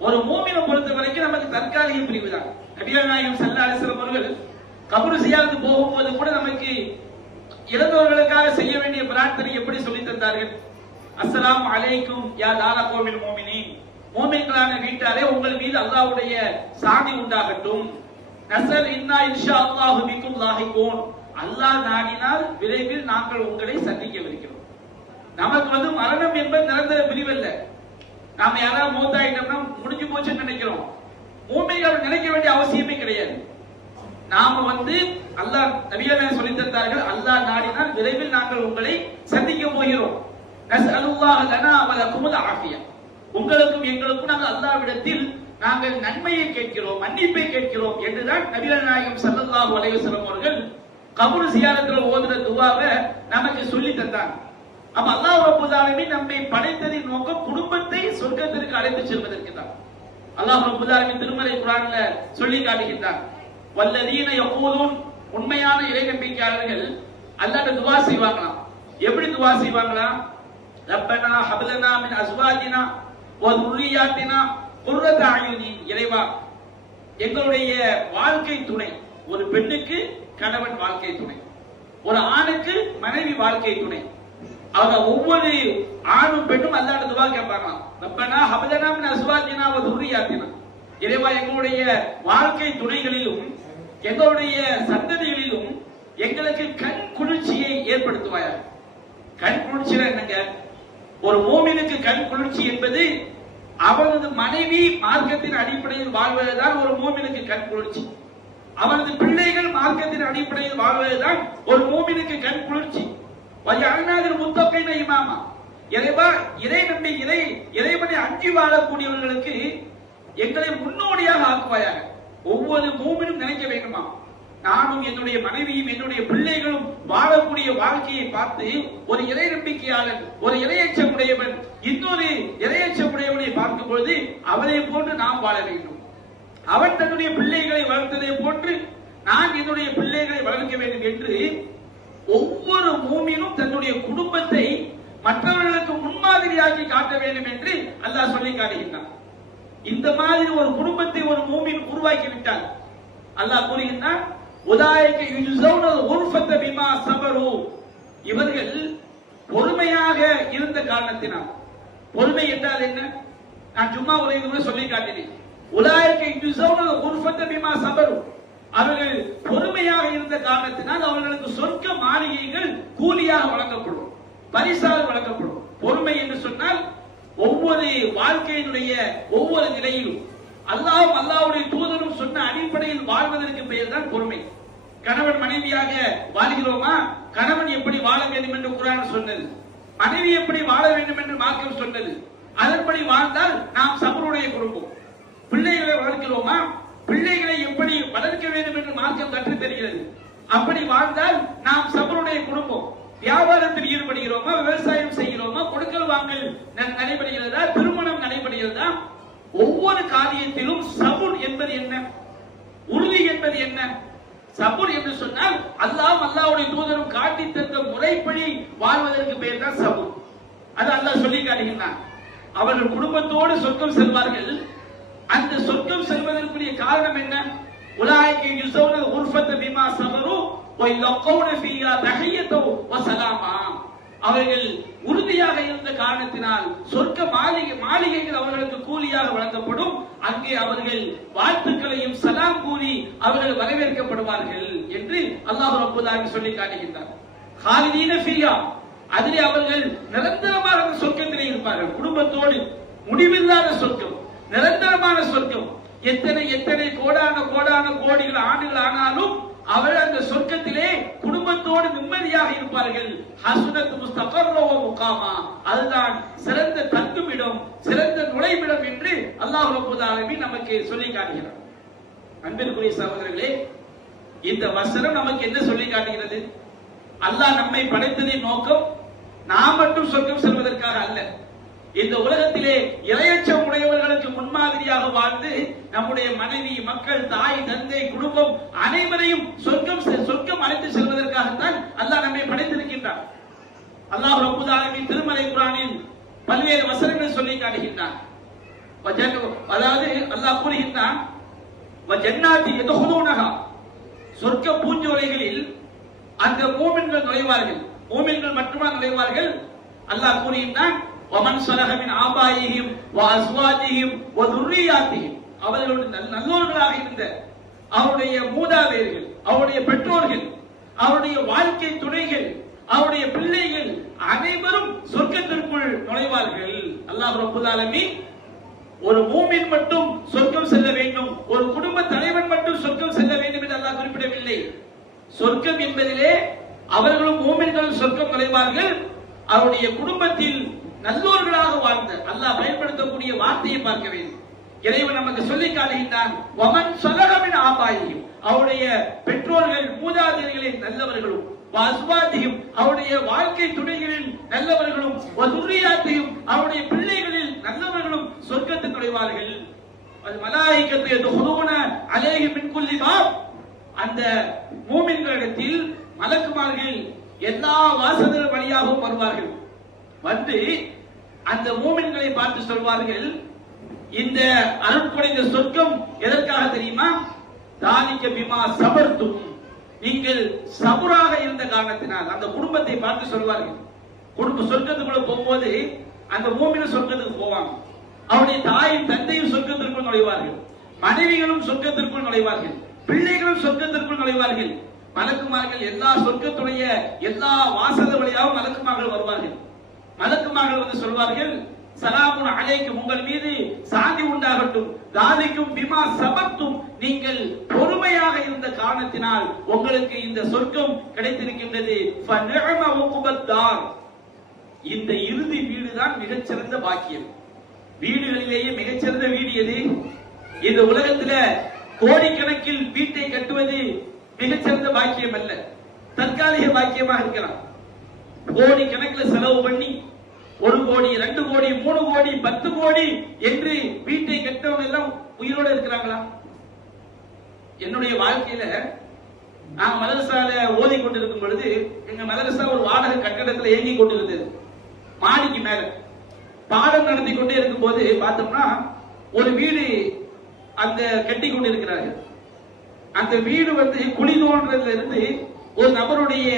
ஒரு மூமினை பொறுத்த வரைக்கும் நமக்கு தற்காலிக பிரிவு தான். நபிகள் நாயகம் ஸல்லல்லாஹு அலைஹி வஸல்லம் அவர்கள் கபர் ஜியாரத்து போகும்போது கூட நமக்கு இறந்தவர்களுக்காக செய்ய வேண்டிய பிரார்த்தனை எப்படி சொல்லி தந்தார்கள்? அஸ்ஸலாமு அலைக்கும் யா தார கௌமில் முஃமினீன், மூமின்களான வீட்டாரே உங்கள் மீது அல்லாஹ்வுடைய சாந்தி உண்டாகட்டும். நஸல் இன்னா இன்ஷா அல்லாஹு பிக்கும் லாஹிகூன், அல்லாஹ் நாடினால் விரைவில் நாங்கள் உங்களை சந்திக்கவிருக்கிறோம். நமக்கு மரணம் என்பது நிரந்தர பிரிவல்ல. நாம யாராவது மூத்தாயிட்டோம்னா முடிஞ்சு போச்சுன்னு நினைக்கிறோம். மூமின்கள் நினைக்க வேண்டிய அவசியமே கிடையாது. நாம அல்லாஹ் நபிகள் சொல்லி தந்தார்கள், அல்லாஹ் நாடினால் விரைவில் நாங்கள் உங்களை சந்திக்க போகிறோம். நஸ்அலுல்லாஹ லனா வ லகுமுல் ஆஃபியா, உங்களுக்கும் எங்களுக்கும் நாங்கள் அல்லாஹ்விடத்தில் நாங்கள் நன்மையை கேட்கிறோம், மன்னிப்பை கேட்கிறோம் என்றுதான் நபிகள் நாயகம் ஸல்லல்லாஹு அலைஹி வஸல்லம் அவர்கள் கபர் ஜியாரத்தில் ஓதுற துஆவை நமக்கு சொல்லி தந்தாங்க. அப்ப அல்லாஹ் ரப்பல் ஆலமீன் நம்மை படைத்ததின் நோக்கம் குடும்பத்தை சொர்க்கத்திற்கு அழைத்து செல்வதற்கு தான். அல்லாஹ் ரப்பல் ஆலமீன் திருமறை குர்ஆன்ல சொல்லி காட்டுகின்றான், வல்லதீன யகூலூன், உண்மையான இறை நம்பிக்கையாளர்கள் அல்லாஹ்ட்ட துஆ செய்வாங்களாம். எப்படி துஆ செய்வாங்களாம்? ரப்பனா ஹப்லனா மின் அஸ்வாஜினா வ ذُرِّيَّاتِنَا குர்ரத அயுனின், இறைவா எங்களுடைய வாழ்க்கை துணை, ஒரு பெண்ணுக்கு கணவன் வாழ்க்கை துணை, ஒரு ஆணுக்கு மனைவி வாழ்க்கை துணை. அவங்க ஒவ்வொரு ஆணும் பெண்ணும் அல்லாஹ்ட்ட துஆ கேட்பாங்களாம். ரப்பனா ஹப்லனா மின் அஸ்வாஜினா வ ذُرِّيَّاتِنَا, இறைவா எங்களுடைய வாழ்க்கை துணைகளிலும் எங்களுடைய சந்ததிகளிலும் எங்களுக்கு கண் குளிர்ச்சியை ஏற்படுத்துவாயாக. கண் குளிர்ச்சி என்னங்க? ஒரு மூமினுக்கு கண் குளிர்ச்சி என்பது அவனது மனைவி மார்க்கத்தின் அடிப்படையில் வாழ்வதுதான் ஒரு மூமினுக்கு கண் குளிர்ச்சி. அவனது பிள்ளைகள் மார்க்கத்தின் அடிப்படையில் வாழ்வதுதான் ஒரு மூமினுக்கு கண் குளிர்ச்சி. வஜஅல்னால் முத்தகீன இமாமா, இறைவா இறைவனை அஞ்சி வாழக்கூடியவர்களுக்கு எங்களை முன்னோடியாக ஆக்குவாயாக. ஒவ்வொரு மூமினும் நினைக்க வேண்டுமா, நானும் என்னுடைய மனைவியும் என்னுடைய பிள்ளைகளும் வாழக்கூடிய வாழ்க்கையை பார்த்து ஒரு இறை நம்பிக்கையாளன், ஒரு இறையச்சமுடையவன் இன்னொரு இறையச்சமுடையவனை பார்க்கும் பொழுது அவனை போன்று நாம் வாழ வேண்டும். அவன் தன்னுடைய பிள்ளைகளை வளர்த்ததை போன்று நான் என்னுடைய பிள்ளைகளை வளர்க்க வேண்டும் என்று ஒவ்வொரு மூமினும் தன்னுடைய குடும்பத்தை மற்றவர்களுக்கு முன்மாதிரியாக்கி காட்ட வேண்டும் என்று அல்லாஹ் சொல்லி காட்டுகின்றான். இந்த மாதிரி ஒரு குடும்பத்தை ஒரு மூமின் உருவாக்கி விட்டால் அல்லாஹ் கூறுகின்றான், உலாயிக யுஜ்ஸௌனல் குர்ஃபத பிமா ஸபரு, இவர்கள் பொறுமையாக இருந்த காரணத்தினால். பொறுமை என்றால் என்ன? நான் சும்மா ஒரு இதுவே சொல்லி காட்டினேன். உலாயிக யுஜ்ஸௌனல் குர்ஃபத பிமா ஸபரு, அவர்கள் பொறுமையாக இருந்த காரணத்தினால் அவர்களுக்கு சொர்க்க மாளிகைகள் கூலியாக வழங்கப்படும், பரிசாக வழங்கப்படும். பொறுமை என்று சொன்னால் ஒவ்வொரு வாழ்க்கையினுடைய ஒவ்வொரு நிலையிலும் அல்லாஹ்வும் அல்லாஹ்வுடைய தூதரும் சொன்ன அடிப்படையில் வாழ்வதற்கு பெயர் தான் பொறுமை. கணவன் மனைவியாக வாழ்கிறோமா, கணவன் எப்படி வாழ வேண்டும் என்று குர்ஆன் சொன்னது, மனைவி எப்படி வாழ வேண்டும் என்று மார்க்கம் சொன்னது, அதன்படி வாழ்ந்தால் நாம் சபருடைய குடும்பம். பிள்ளைகளை வளர்க்கிறோமா, பிள்ளைகளை எப்படி வளர்க்க வேண்டும் என்று மார்க்கம் கற்றுத் தருகிறது, அப்படி வாழ்ந்தால் நாம் சபருடைய குடும்பம். வியாபாரத்தில் ஈடுபடுகிறோமா, விவசாயம் செய்கிறோமா, கொடுக்கல் வாங்கல் நடைபெறுகிறதா, திருமணம் நடைபெறுகிறதா, ஒவ்வொரு காரியத்திலும் சபுர் என்பது என்ன, உறுதி என்பது என்ன? சபுர் என்று சொன்னால் அல்லாஹ் அல்லாஹ்வுடைய தூதரும் காட்டி தந்த முறைப்படி வாழ்வதற்கு பெயர் தான் சபுர். அது அல்லாஹ் சொல்லி காட்டுகின்றான். அவர்கள் குடும்பத்தோடு சொர்க்கம் செல்வார்கள். அந்த சொர்க்கம் செல்வதற்குரிய காரணம் என்ன? உலாயிக யுஸௌன குர்ஃபத பிமா ஸபரு வ யலகௌன ஃபீஹா தஹியத்து வ ஸலாமா. அவர்கள் உறுதியாக இருந்த காரணத்தினால் சொர்க்க மாளிகைகள் அவர்களுக்கு கூலியாக வழங்கப்படும். அங்கே அவர்கள் வாழ்த்துக்களையும் சலாம் கூறி அவர்கள் வரவேற்கப்படுவார்கள் என்று அல்லாஹ் ரப்பல் ஆலமீன் சொல்லி காட்டுகின்றார். காலிதீன ஃபீஹா, அதிலே அவர்கள் நிரந்தரமாக அந்த சொர்க்கத்திலே இருப்பார்கள். குடும்பத்தோடு முடிவில்லாத சொர்க்கம், நிரந்தரமான சொர்க்கம். எத்தனை கோடான கோடிகள் ஆண்டுகள் ஆனாலும் அவர்கள் அந்த சொர்க்கத்திலே குடும்பத்தோடு நிம்மதியாக இருப்பார்கள். ஹஸ்னத் முஸ்தகர்ர வ முகாமா, அதுதான் சிறந்த தங்குமிடம், சிறந்த நுழைவிடம் என்று அல்லாஹ் ரப்பல் ஆலமீன் நமக்கு சொல்லி காட்டுகிறார். அன்பிற்குரிய சகோதரர்களே, இந்த வசனம் நமக்கு என்ன சொல்லி காட்டுகிறது? அல்லாஹ் நம்மை படைத்ததின் நோக்கம் நாம் மட்டும் சொர்க்கம் செல்வதற்காக அல்ல. இந்த உலகத்திலே இறையச்சம் உடையவர்களுக்கு முன்மாதிரியாக வாழ்ந்து நம்முடைய மனைவி, மக்கள், தாய், தந்தை, குடும்பம் அனைவரையும் சொர்க்கம் அழைத்து செல்வதற்காகத்தான் அல்லாஹ் நம்மை படைத்திருக்கின்றார். அல்லாஹ் ரப்பல் ஆலமீன் திருமறை குர்ஆனில் பல்வேறு வசனங்கள் சொல்லி காட்டுகின்றார். அதாவது அல்லாஹ் கூறுகின்றான், வஜன்னாதி யதுஹுலூனஹா, சொர்க்க பூஞ்சோலைகளில் அந்த மூமின்கள் நுழைவார்கள். மூமின்கள் மட்டுமா நுழைவார்கள்? அல்லாஹ் கூறுகின்றான், வமன் ஸலஹ மின் ஆபாயிஹிம் வ அஸ்வாஜிஹிம் வ துர்ரியாத்திஹிம், அவர்களுடைய நல்லோர்களாக இருந்த அவருடைய மூதாதையர்கள், அவருடைய பெற்றோர்கள், அவருடைய வாழ்க்கை துணைகள், அவருடைய பிள்ளைகள் அனைவரும் சொர்க்கத்திற்குள் நுழைவார்கள். அல்லாஹ் ரப்பல் ஆலமீன் ஒரு மூமின் மட்டும் சொர்க்கம் செல்ல வேண்டும், ஒரு குடும்ப தலைவன் மட்டும் சொர்க்கம் செல்ல வேண்டும் என்று அல்லாஹ் குறிப்பிடவில்லை. சொர்க்கம் என்பதிலே அவர்களும் மூமின்கள் சொர்க்கம் நுழைவார்கள். அவருடைய குடும்பத்தில் நல்லோர்களாக வாழ்ந்த, அல்லாஹ் பயன்படுத்தக்கூடிய வார்த்தையை பார்க்க வேண்டும். இறைவன் நமக்கு சொல்லி காட்டுகின்றான், வமன் ஸலஹ மின் ஆபாயிஹிம், அவருடைய பெற்றோர்கள் மூதாதையர்களின் நல்லவர்களும், வஸ்வாதிஹிம், அவருடைய வாழ்க்கை துணைகளில் நல்லவர்களும், வதுர்ரியாத்திஹிம், அவருடைய பிள்ளைகளில் நல்லவர்களும் சொர்க்கத்தில் நுழைவார்கள். அது மலாயிகத்து யதுஹுலூன அலைஹி மின் குல்லி பாப், அந்த மூமின்களிடத்தில் மலக்குமார்கள் எல்லா வாசல்கள் வழியாகவும் வருவார்கள். வந்து அந்த மூமின்களை பார்த்து சொல்வார்கள், இந்த அருட்கொடைந்த சொர்க்கம் எதற்காக தெரியுமா? தாலிக பிமா சபர்தும், நீங்கள் சபுராக இருந்த காரணத்தினால். அந்த குடும்பத்தை பார்த்து சொல்வார்கள். குடும்ப சொர்க்கத்துக்குள்ள போகும்போது அந்த மூமின சொர்க்கத்துக்கு போவாங்க. அவருடைய தாயும் தந்தையும் சொர்க்கத்திற்குள் நுழைவார்கள், மனைவிகளும் சொர்க்கத்திற்குள் நுழைவார்கள், பிள்ளைகளும் சொர்க்கத்திற்குள் நுழைவார்கள். மலக்குமார்கள் எல்லா சொர்க்கத்துடைய எல்லா வாசல் வழியாகவும் மலக்குமார்கள் வருவார்கள். மலக்குமார்கள் வந்து சொல்வார்கள், சலாமுன் அலைக்கும், உங்கள் மீது சாந்தி உண்டாகட்டும், தாலிக்கும் பிமா சபர்தும், நீங்கள் பொறுமையாக இருந்த காரணத்தினால் உங்களுக்கு இந்த சொர்க்கம் கிடைத்திருக்கின்றது. ஃபநிஅம உக்பத்தார், இந்த இறுதி வீடுதான் மிகச்சிறந்த பாக்கியம். வீடுகளிலேயே மிகச்சிறந்த வீடு எது? இந்த உலகத்துல கோடிக்கணக்கில் வீட்டை கட்டுவது மிகச்சிறந்த பாக்கியம் அல்ல, தற்காலிக பாக்கியமாக இருக்கலாம். கோடிக்கணக்கில் செலவு பண்ணி 1 கோடி, 2 கோடி, 3 கோடி, 10 கோடி என்று வீட்டை கட்டவங்க எல்லாம் உயிரோடு இருக்கிறாங்களா? என்னுடைய வாழ்க்கையில நான் மதரசால ஓதி கொண்டிருக்கும் பொழுது, எங்க மதரசா ஒரு வாடகை கட்டடத்துல இயங்கி கொண்டிருந்தது. மாடிக்கு மேல பாடம் நடத்தி கொண்டே இருக்கும் போது பார்த்தோம்னா ஒரு வீடு அந்த கட்டி கொண்டு இருக்கிறார்கள். அந்த வீடு வந்து குழி தோன்றதுல இருந்து ஒரு நபருடைய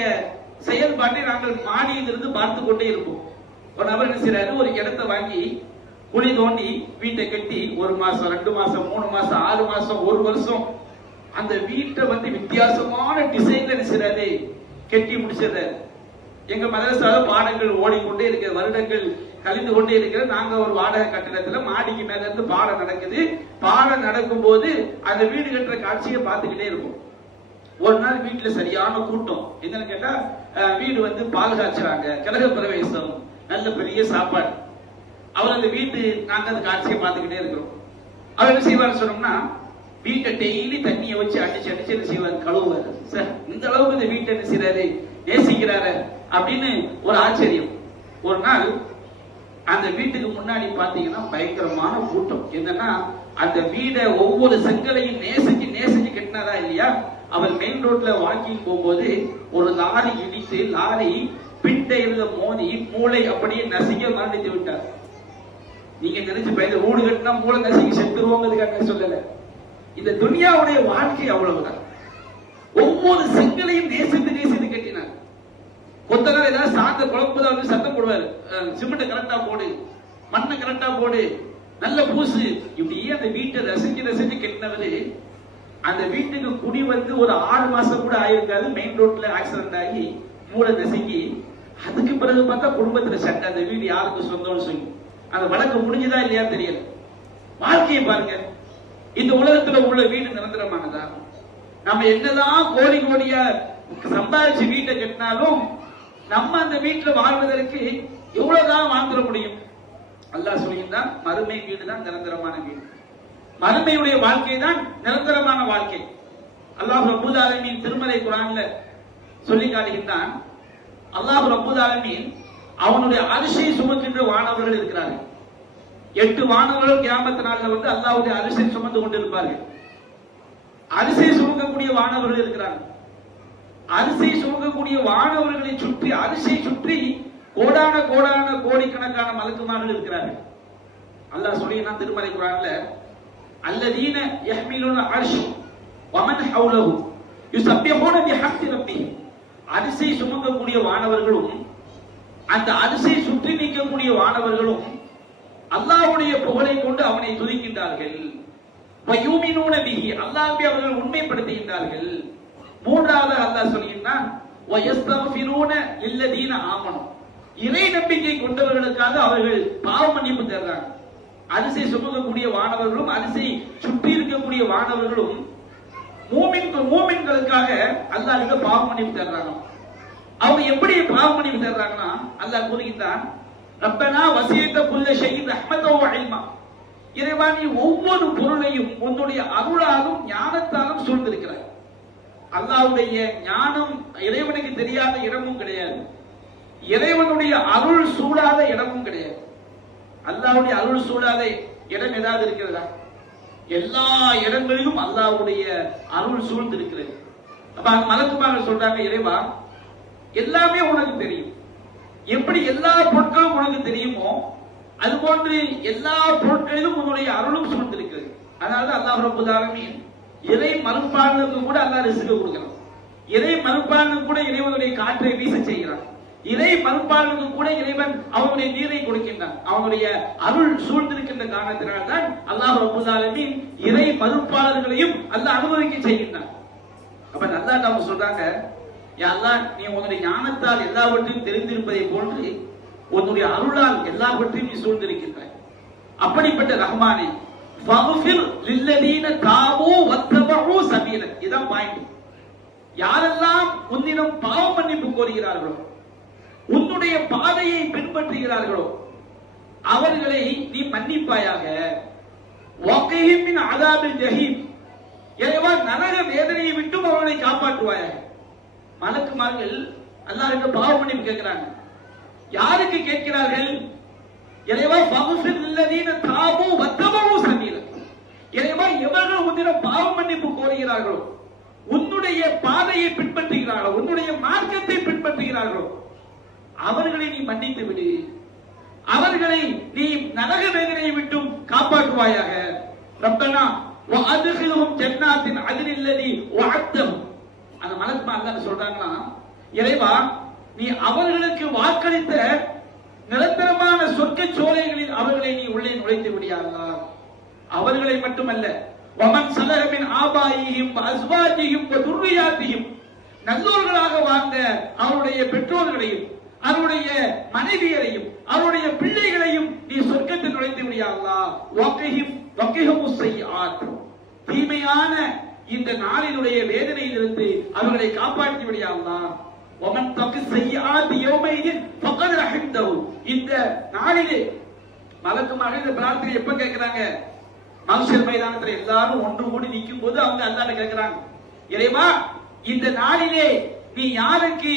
செயல்பாட்டை நாங்கள் மாடியிலிருந்து பார்த்து கொண்டே இருப்போம். ஒரு நபர் என்ன செய்யறாரு, ஒரு இடத்தை வாங்கி குழி தோண்டி வீட்டை கட்டி 1 மாசம், 2 மாசம், 3 மாசம், 6 மாசம், 1 வருஷம் அந்த வீட்டை வந்து வித்தியாசமான டிசைன்ல என்ன செய்யறாரு, கட்டி முடிச்சிடறாரு. எங்க மதரசால பாடங்கள் ஓடிக்கொண்டே இருக்கிற, வருடங்கள் கழிந்து கொண்டே இருக்கிற. நாங்க ஒரு வாடகை கட்டிடத்துல மாடிக்கு மேல இருந்து பாடம் நடக்குது. பாடம் நடக்கும் போது அந்த வீடு கட்டுற காட்சியை பார்த்துக்கிட்டே இருக்கும். ஒரு நாள் வீட்டுல சரியான கூட்டம். என்னன்னு கேட்டா, வீடு வந்து பால் காய்ச்சுறாங்க, கிரக பிரவேசம், நல்ல பெரிய சாப்பாடு. அவர் அந்த வீட்டு, நாங்க அந்த காட்சியை பார்த்துக்கிட்டே இருக்கிறோம். அவர் என்ன செய்வார் சொன்னோம்னா, வீட்டை டெய்லி தண்ணியை வச்சு அடிச்சு அடிச்சு என்ன செய்வார், கழுவுவார். சார், இந்த அளவுக்கு இந்த வீட்டை என்ன செய்யறாரு, நேசிக்கிறாரு அப்படின்னு ஒரு ஆச்சரியம். ஒரு நாள் அந்த வீட்டுக்கு முன்னாடி பாத்தீங்கன்னா பயங்கரமான கூட்டம். என்னன்னா, அந்த வீடை ஒவ்வொரு செங்கலையும் நேசிச்சு நேசிச்சு கட்டினாரா இல்லையா, அவர் மெயின் ரோட்ல வாக்கிங் போகும்போது ஒரு லாரி இடித்து, லாரி பின்டையில மோதி மூளை அப்படியே நசிக்க மரணித்து விட்டார். நீங்க நினைச்சு பயந்து வீடு கட்டினா மூல நசிக்கு செத்துருவோங்கிறதுக்காக சொல்லல. இந்த துனியாவுடைய வாழ்க்கை அவ்வளவுதான். ஒவ்வொரு செங்கலையும் நேசித்து நேசித்து கட்டினார். கொத்தனார் ஏதாவது சாந்த குழப்பதான் வந்து சத்தம் போடுவாரு, சிமெண்ட்டை கரெக்டா போடு, மண்ணை கரெக்டா போடு, நல்ல பூசு, இப்படியே அந்த வீட்டை ரசிச்சு ரசிச்சு கட்டினவரு அந்த வீட்டுக்கு குடி வந்து ஒரு 6 மாசம் கூட ஆயிருக்காது. மெயின் ரோட்ல ஆக்சிடென்ட் ஆகி மூளை நசுங்கி அதுக்கு பிறகு பார்த்தா குடும்பத்துல சட்டை, அந்த வீடு யாருக்கு சொந்தம்னு சொல்லி அந்த வழக்கு முடிஞ்சுதா இல்லையா தெரியல. வாழ்க்கையை பாருங்க. இந்த உலகத்துல உள்ள வீடு நிரந்தரமானதா? நம்ம என்னதான் கோடி கோடியா சம்பாதிச்சு வீட்டை கட்டினாலும் நம்ம அந்த வீட்டுல வாழ்வதற்கு எவ்வளவுதான் வாழ்ந்துட முடியும்? அல்லாஹ் சொல்லியிருந்தான், மறுமை வீடு தான் நிரந்தரமான வீடு. மறுமையுடைய வாழ்க்கை தான் நிரந்தரமான வாழ்க்கை. அல்லாஹ் ரப்பல் ஆலமீன் திருமறை குர்ஆன்ல சொல்லி காட்டுகின்றான். அல்லாஹ் ரப்பல் ஆலமீன் அவனுடைய அரிசை சுமக்கின்ற வானவர்கள் இருக்கிறார்கள். 8 வானவர்கள் கியாமத் நாள்ல வந்து அல்லாஹ்வுடைய அரிசை சுமந்து கொண்டிருப்பார்கள். அரிசை சுமக்கக்கூடிய வானவர்கள் இருக்கிறார்கள். அரிசை சுமக்கக்கூடிய வானவர்களை சுற்றி, அரிசை சுற்றி கோடான கோடான கோடிக்கணக்கான மலக்குமார்கள் இருக்கிறார்கள். அல்லாஹ் சொல்லினான் திருமறை குர்ஆன்ல, அல்லதீன யஹ்மிலுன அர்ஷ் வமன் ஹவுலஹு யுஸப்பிஹூன பிஹம்தி ரப்பிஹிம். அரிசை சுமக்கக்கூடிய வானவர்களும் அந்த அரிசை சுற்றி நிற்கக்கூடிய வானவர்களும் அல்லாஹ்வுடைய புகழை கொண்டு அவனை துதிக்கின்றார்கள். வயூமினூன பிஹி, அல்லாஹ்வை அவர்கள் உண்மைப்படுத்துகின்றார்கள். மூன்றாவது அல்லாஹ் சொல்கிறான், வயஸ்தக்ஃபிரூன லில்லதீன ஆமனு, இறை நம்பிக்கை கொண்டவர்களுக்காக அவர்கள் பாவ மன்னிப்பு தருகிறாங்க. அரிசை சுமக்கக்கூடிய வானவர்களும் அரிசை சுற்றி இருக்கக்கூடிய வானவர்களும் மூமின்களுக்காக அல்லாஹ்விட பாவ மன்னிப்பு தருறாங்க. அவங்க எப்படி பாவ மன்னிப்பு தருறாங்கன்னா, அல்லாஹ் கூறுகின்றான், ரப்பனா வஸீத குல்ல ஷைஇன் ரஹ்மத்தன் வ இல்மா, இறைவா நீ ஒவ்வொரு பொருளையும் உன்னுடைய அருளாலும் ஞானத்தாலும் சூழ்ந்திருக்கிறாய். அல்லாஹ்வுடைய ஞானம் இறைவனுக்கு தெரியாத இடமும் கிடையாது, இறைவனுடைய அருள் சூழாத இடமும் கிடையாது. அல்லாஹ்வுடைய அருள் சூழாத இடம் ஏதாவது இருக்கிறதா? எல்லா இடங்களிலும் அல்லாஹ்வுடைய அருள் சூழ்ந்து இருக்கிறது. அப்ப அந்த மலக்குமார்கள் சொல்றாங்க, இறைவா எல்லாமே உனக்கு தெரியும். எப்படி எல்லா பொருட்களும் உனக்கு தெரியுமோ அது போன்று எல்லா பொருட்களிலும் உன்னுடைய அருளும் சூழ்ந்திருக்கிறது. அதனால அல்லாஹ் ரப்பல் ஆலமீன் இறை மறுப்பாளனுக்கு கூட அல்லாஹ் ரிஸ்க் கொடுக்கிறான். இறை மறுப்பாளனுக்கு கூட இறைவனுடைய காற்றை வீச செய்கிறான். இறை மறுப்பாளனுக்கு கூட இறைவன் அவனுடைய நீரை கொடுக்கின்றான். அவனுடைய அருள் சூழ்ந்திருக்கின்ற காரணத்தினால் தான் அல்லாஹ் ரப்பல் ஆலமீன் இறை மறுப்பாளர்களையும் அல்லாஹ் அனுபவிக்க செய்கின்றான். அப்ப அல்லாஹ் நம்ம சொல்றாங்க, யா அல்லாஹ் நீ உன்னுடைய ஞானத்தால் எல்லாவற்றையும் தெரிந்திருப்பதை போன்று உன்னுடைய அருளால் எல்லாவற்றையும் நீ சூழ்ந்திருக்கின்றாய். அப்படிப்பட்ட ரஹ்மானே ஃபக்ஃபிர் லில்லதீன தாபு வத்தபஉ சபீலக். இதான் பாயிண்ட். யாரெல்லாம் உன்னிடம் பாவ மன்னிப்பு கோருகிறார்களோ, உன்னுடைய பாதையை பின்பற்றுகிறார்களோ அவர்களை நீ மன்னிப்பாயாக. வகீஹிம் மின் அஸாபில் ஜஹீம், இறைவா நரக வேதனையை விட்டு அவர்களை காப்பாற்றுவாயாக. மலக்குமார்கள் அல்லாஹ்விடம் பாவ மன்னிப்பு கேட்கிறாங்க. யாருக்கு கேட்கிறார்கள்? இறைவா ஃபக்ஃபிர் லில்லதீன தாபு வத்தபஉ சபீலக். இறைவா எவர்கள் உன்னிடம் பாவ மன்னிப்பு கோருகிறார்களோ, உன்னுடைய பாதையை பின்பற்றுகிறார்களோ, உன்னுடைய மார்க்கத்தை பின்பற்றுகிறார்களோ அவர்களை நீ மன்னித்து விடு. அவர்களை நீ நரக வேதனையை விட்டும் காப்பாற்றுவாயாக. ரப்பனா வஅத்கில்ஹும் ஜன்னாத்தின் அத்னில்லதி வஅத்தஹும். அந்த மலக்குமார் அல்லாஹ் சொல்றாங்களா, இறைவா நீ அவர்களுக்கு வாக்களித்த நிரந்தரமான சொர்க்க சோலைகளில் அவர்களை நீ உள்ளே நுழைத்து விடியாதா. அவர்களை மட்டுமல்ல, வமன் ஸலஹ மின் ஆபாயிஹிம் வ அஸ்வாஜிஹிம் வ துர்ரியாத்திஹிம், நல்லோர்களாக வாழ்ந்த அவருடைய பெற்றோர்களையும் அவருடைய மனைவியரையும் அவருடைய பிள்ளைகளையும் நீ சொர்க்கத்தில் நுழைத்து விடியாதா. வகீஹும் ஸய்யிஆத், தீமையான இந்த நாளினுடைய வேதனையிலிருந்து அவர்களை காப்பாற்றி விடியாதா. வமன் தகி ஸய்யிஆத் யௌமைதின் ஃபகத் ரஹிம்தஹு. இந்த நாளிலே மலக்குமார்கள் இந்த பிரார்த்தனை எப்ப கேட்கிறாங்க? மஹ்ஷர் மைதானத்துல எல்லாரும் ஒன்று கூடி நிற்கும் போது அவங்க அல்லாஹ்ட்ட கேட்கிறாங்க, இறைவா இந்த நாளிலே நீ யாருக்கு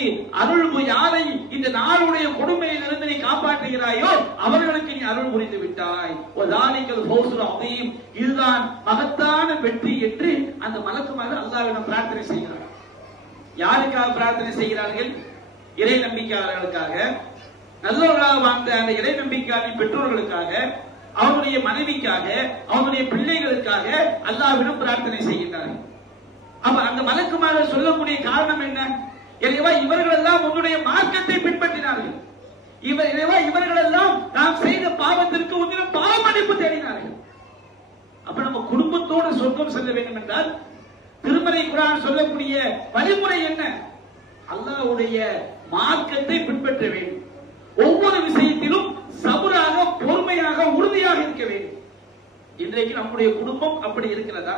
யாரை இந்த நாளுடைய கொடுமையிலிருந்து நீ காப்பாற்றுகிறாயோ அவர்களுக்கு நீ அருள் புரிந்து விட்டாய். வதாலிகல் ஃபௌஸுல் அதீம், இதுதான் மகத்தான வெற்றி என்று அந்த மலக்குமார்கள் அல்லாஹ்விடம் பிரார்த்தனை செய்கிறார்கள். யாருக்காக பிரார்த்தனை செய்கிறார்கள்? இறை நம்பிக்கையாளர்களுக்காக, நல்லவர்களாக வாழ்ந்த அந்த இறை நம்பிக்கையாளரின் பெற்றோர்களுக்காக, அவனுடைய மனைவிக்காக, அவனுடைய பிள்ளைகளுக்காக அல்லாஹ்விடம் பிரார்த்தனை செய்கின்றார்கள். அப்ப அந்த மலக்குமார்கள் சொல்லக்கூடிய காரணம் என்ன? இறைவா, இவர்கள் எல்லாம் உன்னுடைய மார்க்கத்தை பின்பற்றினார்கள். இறைவா, இவர்கள் எல்லாம் நாம் செய்த பாவத்திற்கு உன்னிடம் பாவ மன்னிப்பு தேடினார்கள். அப்ப நம்ம குடும்பத்தோடு சொர்க்கம் செல்ல வேண்டும் என்றால் திருமறை குர்ஆன் சொல்லக்கூடிய வழிமுறை என்ன? அல்லாஹ்வுடைய மார்க்கத்தை பின்பற்ற வேண்டும். ஒவ்வொரு விஷயத்திலும் சபராக, பொறுமையாக, உறுதியாக இருக்க வேண்டும். இன்றைக்கு நம்முடைய குடும்பம் அப்படி இருக்கிறதா?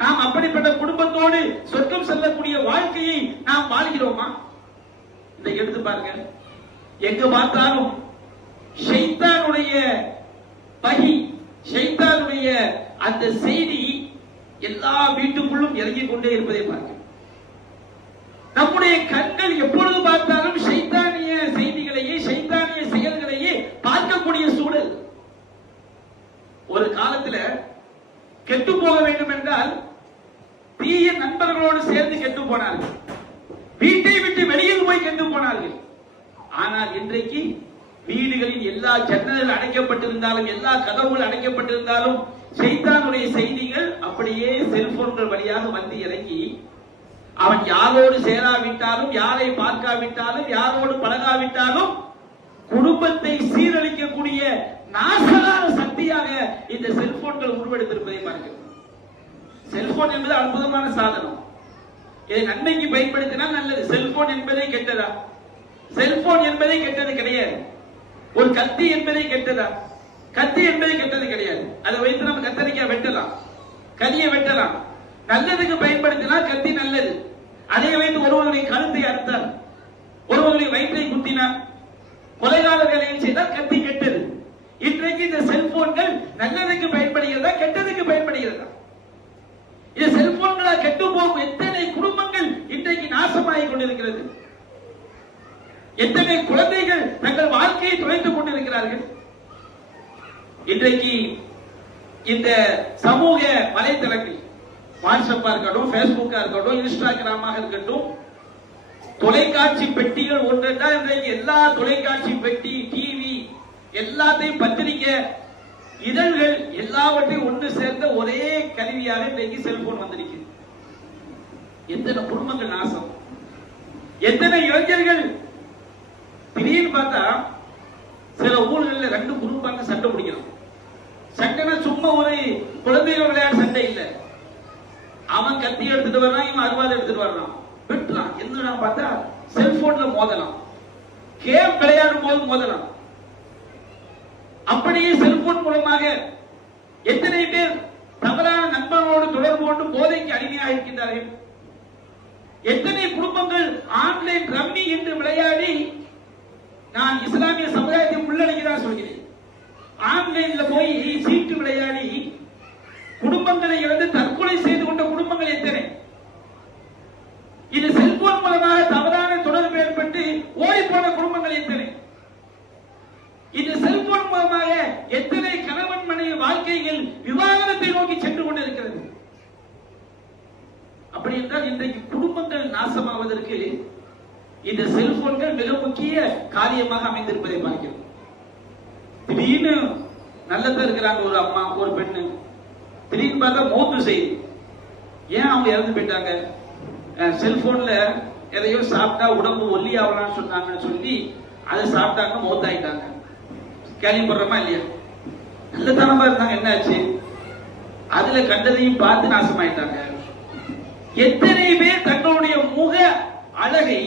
நாம் அப்படிப்பட்ட குடும்பத்தோடு சொர்க்கம் செல்லக்கூடிய வாழ்க்கையை நாம் வாழ்கிறோமா? இதை எடுத்து பாருங்க. எங்க பார்த்தாலும் ஷைத்தானுடைய வஹி, ஷைத்தானுடைய அந்த செய்தி எல்லா வீட்டுக்குள்ளும் இறங்கிக் கொண்டே இருப்பதை பார்க்கிறோம். நம்முடைய கண்கள் எப்பொழுது பார்த்தாலும் ஷைத்தானிய செய்திகளையே, ஷைத்தானிய செயல்களையே பார்க்கக்கூடிய சூழல். ஒரு காலத்துல கெட்டு போக வேண்டும் என்றால் தீய நண்பர்களோடு சேர்ந்து கெட்டு போனார்கள், வீட்டை விட்டு வெளியில் போய் கெட்டு போனார்கள். ஆனால் இன்றைக்கு வீடுகளில் எல்லா ஜன்னல்கள் அடைக்கப்பட்டிருந்தாலும், எல்லா கதவுகள் அடைக்கப்பட்டிருந்தாலும் ஷைத்தானுடைய செய்திகள் அப்படியே செல்போன்கள் வழியாக வந்து இறங்கி, அவன் யாரோடு சேராவிட்டாலும், யாரை பார்க்காவிட்டாலும், யாரோடு பழகாவிட்டாலும் குடும்பத்தை சீரழிக்கக்கூடிய நாசகார சக்தியாக இந்த செல்போன்கள் உருவெடுத்திருப்பதை பார்க்கிறோம். செல்போன் என்பது அற்புதமான சாதனம். இதை நன்மைக்கு பயன்படுத்தினால் நல்லது. செல்போன் என்பதே கெட்டதா? செல்போன் என்பதே கெட்டது கிடையாது. ஒரு கத்தி என்பதே கெட்டதா? கத்தி என்பது கெட்டது கிடையாது. அதை வைத்து நம்ம கத்தரிக்காய் வெட்டலாம், கதியை வெட்டலாம். நல்லதுக்கு பயன்படுத்தினால் கத்தி நல்லது. அதை வைத்து ஒருவருடைய கழுத்தை அறுத்தால், ஒருவருடைய வயிற்றை குத்தினார், கொலைகால வேலையை செய்தால் கத்தி கெட்டது. இன்றைக்கு இந்த செல்போன்கள் நல்லதுக்கு பயன்படுகிறதா, கெட்டதுக்கு பயன்படுகிறதா? இந்த செல்போன்களால் கெட்டு போகும் எத்தனை குடும்பங்கள் இன்றைக்கு நாசமாகிக் கொண்டிருக்கிறது. எத்தனை குழந்தைகள் தங்கள் வாழ்க்கையை தொலைத்துக் கொண்டிருக்கிறார்கள். இன்றைக்கு இந்த சமூக வலைதளங்கள், வாட்ஸ்அப்பா இருக்கட்டும், பேஸ்புக்கா இருக்கட்டும், இன்ஸ்டாகிராமாக இருக்கட்டும், தொலைக்காட்சி பெட்டிகள் ஒன்றுதான் இன்றைக்கு எல்லா தொலைக்காட்சி பெட்டி, டிவி, எல்லாத்தையும் பத்திரிகை, இதழ்கள் எல்லாவற்றையும் ஒன்று சேர்ந்த ஒரே கருவியாக இன்றைக்கு செல்போன் வந்திருக்கிறது. எத்தனை குடும்பங்கள் நாசம், எத்தனை இளைஞர்கள். திடீர்னு பார்த்தா சில ஊர்களில் 2 குடும்பம் சண்டை பிடிக்கணும். சண்டைனா சும்மா ஒரு குழந்தைகள் விளையாட சண்டை இல்லை. அவன் கத்தி எடுத்துட்டு வர்றான், இவன் அருவாதை எடுத்துட்டு வர்றான், வெட்டலாம். என்னடா பார்த்தா செல்போன்ல மோதலாம், கேம் விளையாடும் போது மோதலாம். அப்படியே செல்போன் மூலமாக எத்தனை பேர் தவறான நண்பர்களோடு தொடர்பு கொண்டு போதைக்கு அடிமையாக இருக்கின்றார்கள். எத்தனை குடும்பங்கள் ஆன்லைன் ரம்மி என்று விளையாடி, நான் இஸ்லாமிய சமுதாயத்தை உள்ளடக்கிதான் சொல்கிறேன், ஆன்லைன்ல போய் சீட்டு விளையாடி குடும்பங்களை இழந்து தற்கொலை செய்து கொண்ட குடும்பங்கள் எத்தனை. இது செல்போன் மூலமாக தவறான தொடர்பு ஏற்பட்டு ஓடி போன குடும்பங்கள் எத்தனை. இது செல்போன் மூலமாக எத்தனை கணவன் மனைவி வாழ்க்கைகள் விவாகரத்தை நோக்கி சென்று கொண்டிருக்கிறது. அப்படி என்றால் இன்றைக்கு குடும்பங்கள் நாசமாவதற்கு இந்த செல்போன்கள் மிக முக்கிய காரியமாக அமைந்திருப்பதை பார்க்கிறோம். திடீர்னு நல்லதா இருக்கிறாங்க ஒரு அம்மா, ஒரு பெண்ணு, திடீர்னு பார்த்தா மௌத்து செய்தி. ஏன் அவங்க இறந்து போயிட்டாங்க? செல்போன்ல எதையோ சாப்பிட்டா உடம்பு ஒல்லி ஆகலாம்னு சொன்னாங்கன்னு சொல்லி அதை சாப்பிட்டாங்க, மௌத்தாயிட்டாங்க. கேள்விப்படுறோமா இல்லையா? நல்லதனமா இருந்தாங்க, என்ன ஆச்சு? அதுல கண்டதையும் பார்த்து நாசமாயிட்டாங்க. எத்தனை பேர் தங்களுடைய முக அழகை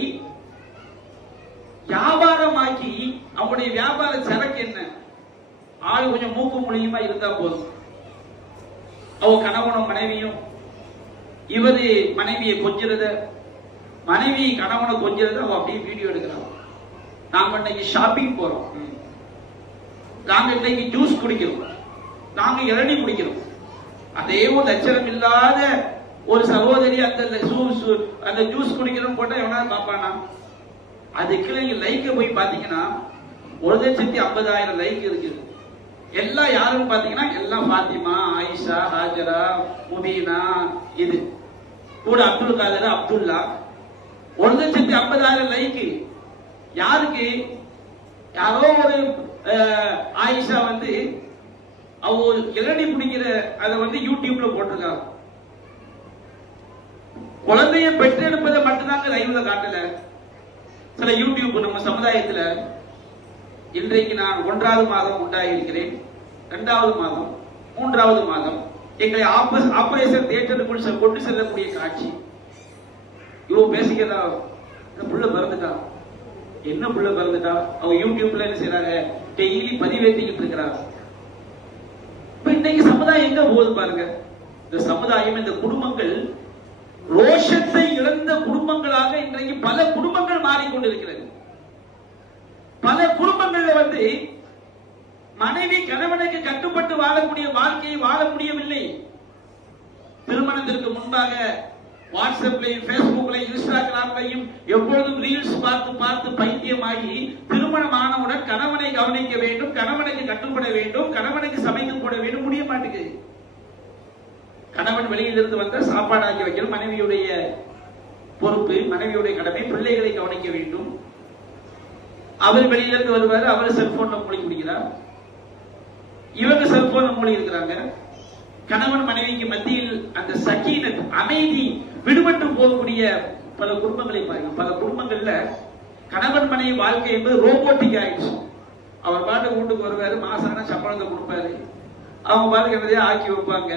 வியாபாரமாக்கி, அவங்களுடைய வியாபார சரக்கு என்ன? ஆள் கொஞ்சம் மூக்கு மொழியுமா இருந்தா போதும், அவங்க கணவனும் மனைவியும், இவரு மனைவியை கொஞ்சிறத, மனைவி கணவனை கொஞ்சிறத அவ அப்படியே வீடியோ எடுக்கிறாங்க. நாம இன்னைக்கு ஷாப்பிங் போறோம், நாங்க இன்னைக்கு ஜூஸ் குடிக்கிறோம், நாங்க இளநீ குடிக்கிறோம். அதே ஒரு லட்சணம் இல்லாத ஒரு சகோதரி அந்த ஜூஸ் குடிக்கிறோம் போட்டா எவனாவது பாப்பானா? அதுக்கு நீங்க லைக்க போய் பாத்தீங்கன்னா 1,50,000 லைக் இருக்குது. எல்லாம் யாருன்னு பாத்தீங்கன்னா எல்லாம் பாத்திமா, ஆயிஷா, ஹாஜரா, முபீனா, இது கூட அப்துல் காதர், அப்துல்லா. 1,50,000 லைக் யாருக்கு? யாரோ ஒரு ஆயிஷா வந்து அவங்க இளநீ குடிக்கிற அதை யூடியூப்ல போட்டிருக்காங்க. குழந்தைய பெற்றெடுப்பதை மட்டும்தாங்க லைவ்ல காட்டல. சில யூடியூப் நம்ம சமுதாயத்துல இன்றைக்கு நான் 1வது மாதம் உண்டாயிருக்கிறேன், 2வது மாதம், 3வது மாதம் எங்களை ஆபரேஷன் தியேட்டருக்குள் கொண்டு செல்லக்கூடிய காட்சி. இவன் பேசிக்கிறதா புள்ள பிறந்துட்டா, என்ன புள்ள பிறந்துட்டா, அவங்க யூடியூப்ல என்ன செய்யறாங்க, டெய்லி பதிவேற்றிக்கிட்டு இருக்கிறாங்க. இப்ப இன்னைக்கு சமுதாயம் எங்க போகுது பாருங்க. இந்த சமுதாயம், இந்த குடும்பங்கள் ரோஷத்தை இழந்த குடும்பங்களாக இன்றைக்கு பல குடும்பங்கள் மாறிக்கொண்டிருக்கிறது. பல குடும்பங்கள்ல மனைவி கணவனுக்கு கட்டுப்பட்டு வாழக்கூடிய வாழ்க்கையை வாழ முடியவில்லை. திருமணத்திற்கு முன்பாக வாட்ஸ்அப்லையும் பேஸ்புக்லையும் இன்ஸ்டாகிராம்லையும் எப்பொழுதும் ரீல்ஸ் பார்த்து பார்த்து பைத்தியமாகி திருமணம் ஆனவுடன் கணவனை கவனிக்க வேண்டும், கணவனுக்கு கட்டுப்பட வேண்டும், கணவனுக்கு சமைத்து போட வேண்டும், முடிய மாட்டேங்குது. கணவன் வெளியிலிருந்து வந்த சாப்பாடு ஆக்கி வைக்கணும், மனைவியுடைய பொறுப்பு, மனைவியுடைய கடமை, பிள்ளைகளை கவனிக்க வேண்டும். அவர் வெளியிலிருந்து வருவாரு, அவர் செல்போன்ல மூழ்கி குடிக்கிறார், இவங்க செல்போன்ல மூழ்கி இருக்கிறாங்க. கணவன் மனைவிக்கு மத்தியில் அந்த சக்கீனத், அமைதி விடுபட்டு போகக்கூடிய பல குடும்பங்களை பாருங்க. பல குடும்பங்கள்ல கணவன் மனைவி வாழ்க்கை என்பது ரோபோட்டிக் ஆயிடுச்சு. அவர் பாட்டு வீட்டுக்கு வருவாரு, மாசான சம்பளத்தை கொடுப்பாரு, அவங்க பாட்டுக்கு என்னதையா ஆக்கி வைப்பாங்க.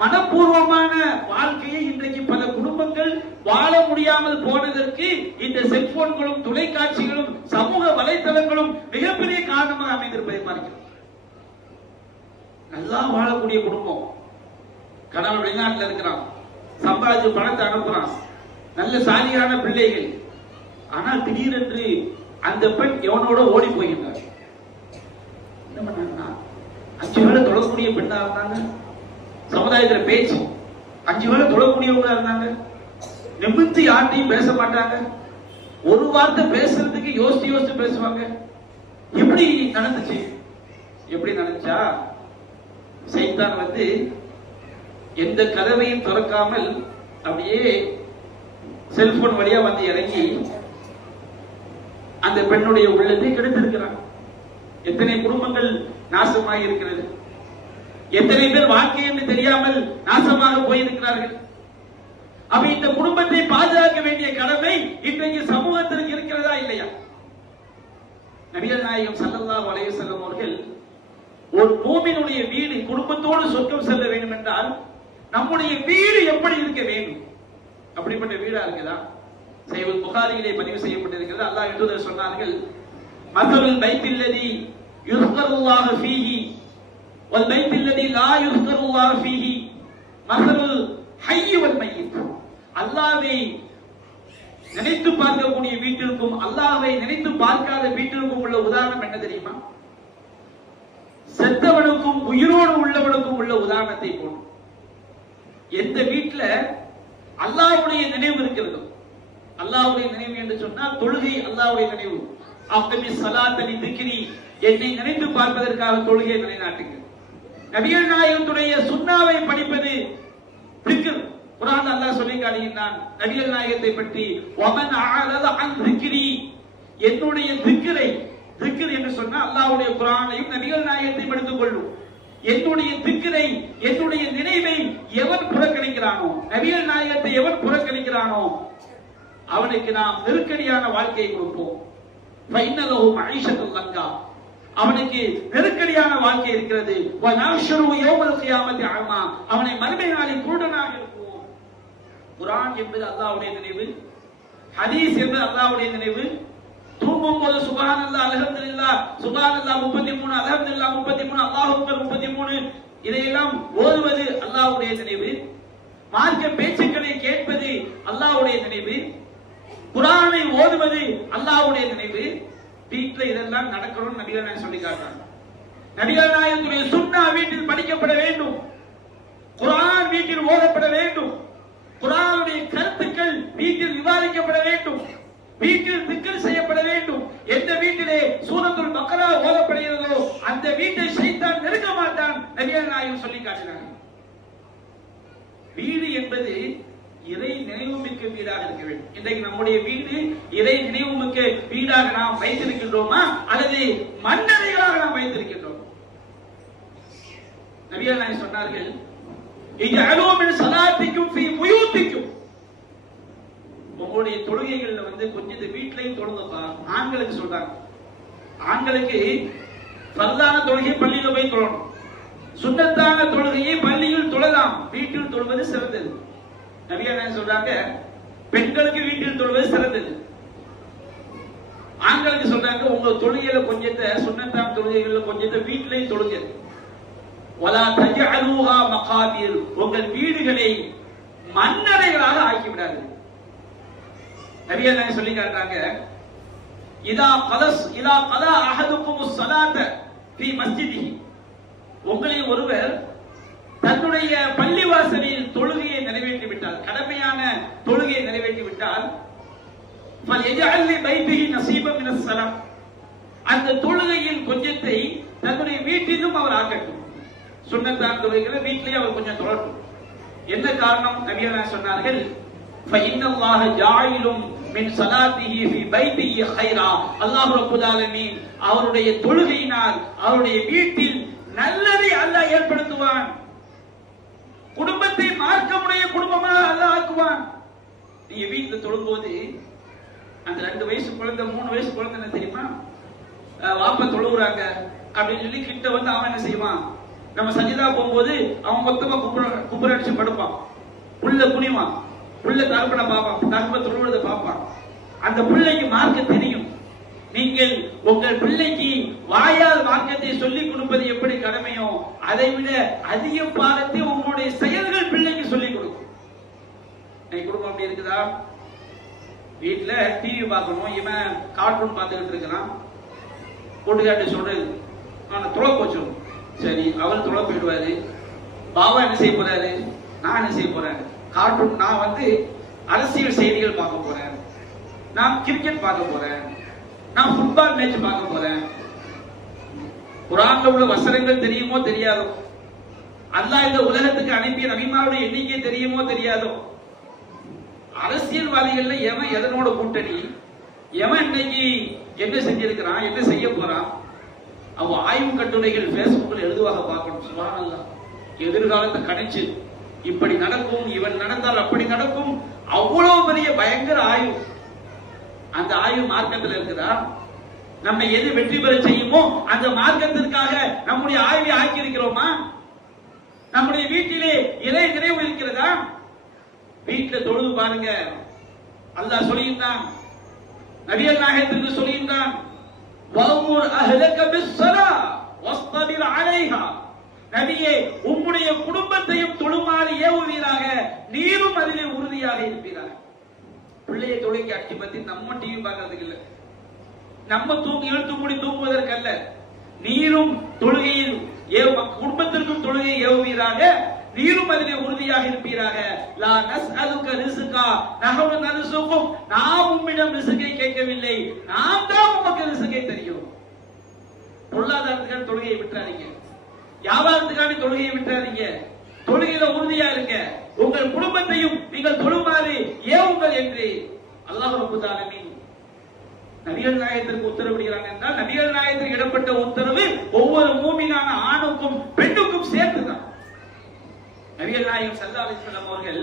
மனப்பூர்வமான வாழ்க்கையை இன்றைக்கு பல குடும்பங்கள் வாழ முடியாமல் போனதற்கு இந்த செல்போன்களும் தொலைக்காட்சிகளும் சமூக வலைத்தளங்களும் மிகப்பெரிய காரணமாக அமைந்திருப்பதை பார்க்கிறோம். நல்லா வாழக்கூடிய குடும்பம், கணவன் வெளிநாட்டில் இருக்கிறான், சம்பாதிச்சு பணத்தை அனுப்புறான், நல்ல சாதியான பிள்ளைகள். ஆனால் திடீரென்று அந்த பெண் எவனோட ஓடி போகின்றார். என்ன பண்ணா, 5 வேளை தொழக்கூடிய பெண்ணா இருந்தாங்க, சமுதாயத்தில் பேச்சு 5 வேளை தொழக்கூடியவங்களா இருந்தாங்க, நிமிர்ந்து யார்ட்டையும் பேச மாட்டாங்க, ஒரு வார்த்தை பேசுறதுக்கு யோசிச்சு யோசிச்சு பேசுவாங்க. எப்படி நடந்துச்சு? எப்படி நடந்துச்சா, சைத்தான் எந்த கதவையும் திறக்காமல் அப்படியே செல்போன் வழியா இறங்கி அந்த பெண்ணுடைய உள்ளத்தை கெடுத்திருக்கிறான். எத்தனை குடும்பங்கள் நாசமாக இருக்கிறது, எத்தனை பேர் வாழ்க்கை என்று தெரியாமல் நாசமாக போயிருக்கிறார்கள். அப்ப இந்த குடும்பத்தை பாதுகாக்க வேண்டிய கடமை இன்றைக்கு சமூகத்திற்கு இருக்கிறதா இல்லையா? நபிகள் நாயகம் ஸல்லல்லாஹு அலைஹி வஸல்லம் அவர்கள் ஒரு மூமினுடைய வீடு குடும்பத்தோடு சொர்க்கம் செல்ல வேண்டும் என்றால் நம்முடைய வீடு எப்படி இருக்க வேண்டும்? அப்படிப்பட்ட வீடா இருக்குதா? சஹீஹுல் புகாரியிலே பதிவு செய்யப்பட்டிருக்கிறது. அல்லாஹ்வின் தூதர் சொன்னார்கள், மஸலுல் பைத்தில்லதி யுஸ்கருல்லாஹு ஃபீஹி வல் பைத்தில்லதி லா யுஸ்கருல்லாஹு ஃபீஹி மஸலுல் ஹய்ய் வல் மய்யித். அல்லாஹ்வை நினைத்து பார்க்கக்கூடிய வீட்டிற்கும் அல்லாஹ்வை நினைத்து பார்க்காத வீட்டிற்கும் உள்ள உதாரணம் என்ன தெரியுமா? செத்தவனுக்கும் உயிரோடு உள்ளவனுக்கும் உள்ள உதாரணத்தை போடும். எந்த வீட்டுல அல்லாஹ்வுடைய நினைவு இருக்கிறதோ, அல்லாஹ்வுடைய நினைவு என்று சொன்னால் தொழுகை அல்லாஹ்வுடைய நினைவு. அஃதமி ஸலாத்தலி திக்ரி, என்னை நினைத்து பார்ப்பதற்காக தொழுகையை நிலைநாட்டுங்கள். நபிகள் நாயகத்துடைய சுன்னாவை படிப்பது திக்ர். குர்ஆன் அல்லாஹ் சொல்லி காட்டுகிறான் நபிகள் நாயகத்தை பற்றி, வமன் அஅரத அன் திக்ரி, என்னுடைய திக்ரை, திக்ர் என்று சொன்னா அல்லாஹ்வுடைய குர்ஆனையும் நபிகள் நாயகத்தையும் எடுத்துக் கொள்ளும். என்னுடைய திக்ரை, என்னுடைய நினைவை எவன் புறக்கணிக்கிறானோ, நபிகள் நாயகத்தை எவன் புறக்கணிக்கிறானோ அவனுக்கு நாம் நெருக்கடியான வாழ்க்கையை கொடுப்போம். ஃபைனலஹு மஈஷத்துல் லங்கா, அவனுக்கு நெருக்கடியான வாழ்க்கை இருக்கிறது. வ நஹ்ஷுரு யௌமல் கியாமத்தி அமா, அவனை மறுமை நாளில் குருடனாக எழுப்புவோம். குர்ஆன் என்பது அல்லாஹ்வுடைய நினைவு, ஹதீஸ் என்பது அல்லாஹ்வுடைய நினைவு. தூங்கும் போது சுப்ஹானல்லாஹ் அல்ஹம்துலில்லாஹ், சுப்ஹானல்லாஹ் 33, அல்ஹம்துலில்லாஹ் 33, அல்லாஹு அக்பர் 33, இதையெல்லாம் ஓதுவது அல்லாஹ்வுடைய நினைவு. மார்க்க பேச்சுக்களை கேட்பது அல்லாஹ்வுடைய நினைவு. குர்ஆனை ஓதுவது அல்லாஹ்வுடைய நினைவு. வீட்டில் இதெல்லாம் நடக்கணும் நபிகள் நாயகம் சொல்லி காட்டுறாங்க. நபிகள் நாயகத்துடைய சுன்னா வீட்டில் படிக்கப்பட வேண்டும், குர்ஆன் வீட்டில் ஓதப்பட வேண்டும், குர்ஆனுடைய கருத்துக்கள் வீட்டில் விவாதிக்கப்பட வேண்டும், வீட்டில் திக்ர் செய்யப்பட வேண்டும். எந்த வீட்டிலே சூரத்துல் பக்ரா ஓதப்படுகிறதோ அந்த வீட்டை ஷைத்தான் நெருங்க மாட்டான், நபிகள் நாயகம் சொல்லி காட்டினார். வீடு என்பது இறை நினைவுமிக்க வீடாக இருக்க வேண்டும். இன்றைக்கு நம்முடைய வீடு இறை நினைவுமிக்க வீடாக நாம் வைத்திருக்கின்றோமா அல்லது மண்ணறைகளாக நாம் வைத்திருக்கின்றோம்? நபிகள் நாயகம் சொன்னார்கள், இஜஅலூ மின் ஸலாத்திக்கும் ஃபீ புயூத்திக்கும், உங்களுடைய தொழுகைகள்ல கொஞ்சம் வீட்லயும் தொழுங்கப்பா. ஆண்களுக்கு சொல்றாங்க, ஆண்களுக்கு ஃபர்தான தொழுகை பள்ளியில போய் தொழணும், சுன்னத்தான தொழுகையை பள்ளியில் தொழலாம், வீட்டில் தொழுவது சிறந்தது. நபிகள் நாயகம் சொல்றாங்க, பெண்களுக்கு வீட்டில் தொழுவது சிறந்தது. ஆண்களுக்கு சொல்றாங்க, உங்க தொழுகையில கொஞ்சத்தை, சுன்னத்தான தொழுகைகள்ல கொஞ்சத்தை வீட்டிலையும் தொழுங்க. வலா தஜஅலூஹா மகாபீர், உங்கள் வீடுகளை மண்ணறைகளாக ஆக்கி விடாது. நபிகள் நாயகம் சொல்லி காட்டுறாங்க, இதா கதா அஹதுக்குமுஸ் ஸலாத ஃபீ மஸ்ஜிதிஹி, உங்களில் ஒருவர் தன்னுடைய பள்ளிவாசலில் தொழுகையை நிறைவேற்றி விட்டால், கடமையான தொழுகையை நிறைவேற்றி விட்டால், ஃபல்யஜஅல் லி பைத்திஹி நஸீபன் மினஸ் ஸலாம், அந்த தொழுகையின் கொஞ்சத்தை தன்னுடைய வீட்டிலும் அவர் ஆக்கட்டும். சுன்னத்தான தொழுகைகளை வீட்டிலேயே அவர் கொஞ்சம் தொழட்டும். என்ன காரணம்? நபிகள் நாயகம் சொன்னார்கள், ஃபஇன்னல்லாஹ ஜாயிலும் மின் ஸலாத்திஹி ஃபீ பைத்திஹி கைரா, அல்லாஹ் ரப்பல் ஆலமீன் அவருடைய தொழுகையினால் அவருடைய வீட்டில் நல்லதை அல்லாஹ் ஏற்படுத்துவான், குடும்பத்தை மார்க்கமுடைய குடும்பமாக அல்லாஹ் ஆக்குவான். நீங்க வீட்டுல தொழும்போது அந்த 2 வயசு குழந்தை 3 வயசு குழந்தை என்ன தெரியுமா, வாப்பா தொழுகிறாங்க அப்படின்னு சொல்லி கிட்ட அவன் என்ன செய்வான், நம்ம சஜிதா போகும்போது அவன் மொத்தமா குப்புற அடிச்சு படுப்பான், புள்ள குனிவான், புள்ள தகப்பனை பார்ப்பான், தகப்ப தொழுவதை பார்ப்பான். அந்த பிள்ளைக்கு மார்க்க தெரியும். நீங்கள் உங்கள் பிள்ளைக்கு வாயால் மார்க்கத்தை சொல்லிக் கொடுப்பது எப்படி கடமையோ அதை விட அதிக பாடத்தை உங்களுடைய செயல்கள் பிள்ளைக்கு சொல்லிக் கொடுக்கும். குடும்பம் அப்படி இருக்குதா? வீட்டுல டிவி பார்க்கணும், இவன் கார்ட்டூன் பார்த்துக்கிட்டு இருக்கிறான், கூட்டுக்காட்டி சொல்றது அவனை துளை போச்சிடும். சரி, அவர் துளை போயிடுவாரு. பாபா என்ன செய்ய போறாரு, நான் என்ன செய்ய போறேன், கார்ட்டூன், நான் அரசியல் செய்திகள் பார்க்க போறேன், நான் கிரிக்கெட் பார்க்க போறேன், நான் ஃபுட்பால் மேட்ச் பார்க்க போறேன். குர்ஆன்ல உள்ள வசனங்கள் தெரியுமோ தெரியாதோ, அல்லாஹ் இந்த உலகத்துக்கு அனுப்பிய நபிமாருடைய எண்ணிக்கை தெரியுமோ தெரியாதோ, அரசியல்வாதிகள்ல எவன் எதனோட கூட்டணி, எவன் இன்னைக்கு என்ன செஞ்சிருக்கிறான், என்ன செய்ய போறான், அவன் ஆய்வு கட்டுரைகள் பேஸ்புக்ல எழுதுவாக பார்க்கணும். சுப்ஹானல்லாஹ், எதிர்காலத்தை கணிச்சு இப்படி நடக்கும், இவன் நடந்தால் அப்படி நடக்கும், அவ்வளவு பெரிய பயங்கர ஆய்வு. அந்த ஆய்வு மார்க்கத்தில் இருக்குதா? நம்ம எது வெற்றி பெற செய்யுமோ அந்த மார்க்கத்திற்காக நம்முடைய ஆய்வை ஆக்கி இருக்கிறோமா? நம்முடைய வீட்டிலே இறை நிறைவு இருக்கிறதா? வீட்டில் தொழுது பாருங்க. அல்லாஹ் சொல்லியிருந்தான், நபிகள் நாயகத்திற்கு சொல்லியிருந்தான், வஅமுர் அஹ்லக பிஸ்ஸலா வஸ்தபிர் அலைஹா, நபியே உம்முடைய குடும்பத்தையும் தொழுமாறு ஏவுவீராக, நீரும் அதிலே உறுதியாக இருப்பீராக. பிள்ளையை தொழுகைக்கு அடிச்சு பத்தி நம்ம டிவி பார்க்கறதுக்கு இல்ல, நம்ம இழுத்து மூடி தூங்குவதற்கு அல்ல, நீரும் தொழுகையில் குடும்பத்திற்கும் தொழுகையை ஏவுவீராக, நீரும் அதிலே உறுதியாக இருப்பீராக. லா நஸ்அலுக ரிஸ்கா நஹ்னு நர்சுகும், நாம் உம்மிடம் ரிஸ்கை கேட்கவில்லை, நாம் தான் உமக்கு ரிஸ்கை தருகிறோம். பொருளாதாரத்துக்கான தொழுகையை விட்டுறாதீங்க, வியாபாரத்துக்கான தொழுகையை விட்டுறாதீங்க, தொழுகையில உறுதியா இருங்க, உங்கள் குடும்பத்தையும் நீங்கள் தொழுமாறு ஏவுங்கள் என்று அல்லாஹ் ரப்பல் ஆலமீன் நபிகள் நாயகத்திற்கு உத்தரவிடுகிறாங்க. என்றால் நபிகள் நாயகத்திற்கு இடப்பட்ட உத்தரவு ஒவ்வொரு மூமினான ஆணுக்கும் பெண்ணுக்கும் சேர்த்துதான். நபிகள் நாயகம் ஸல்லல்லாஹு அலைஹி வஸல்லம் அவர்கள்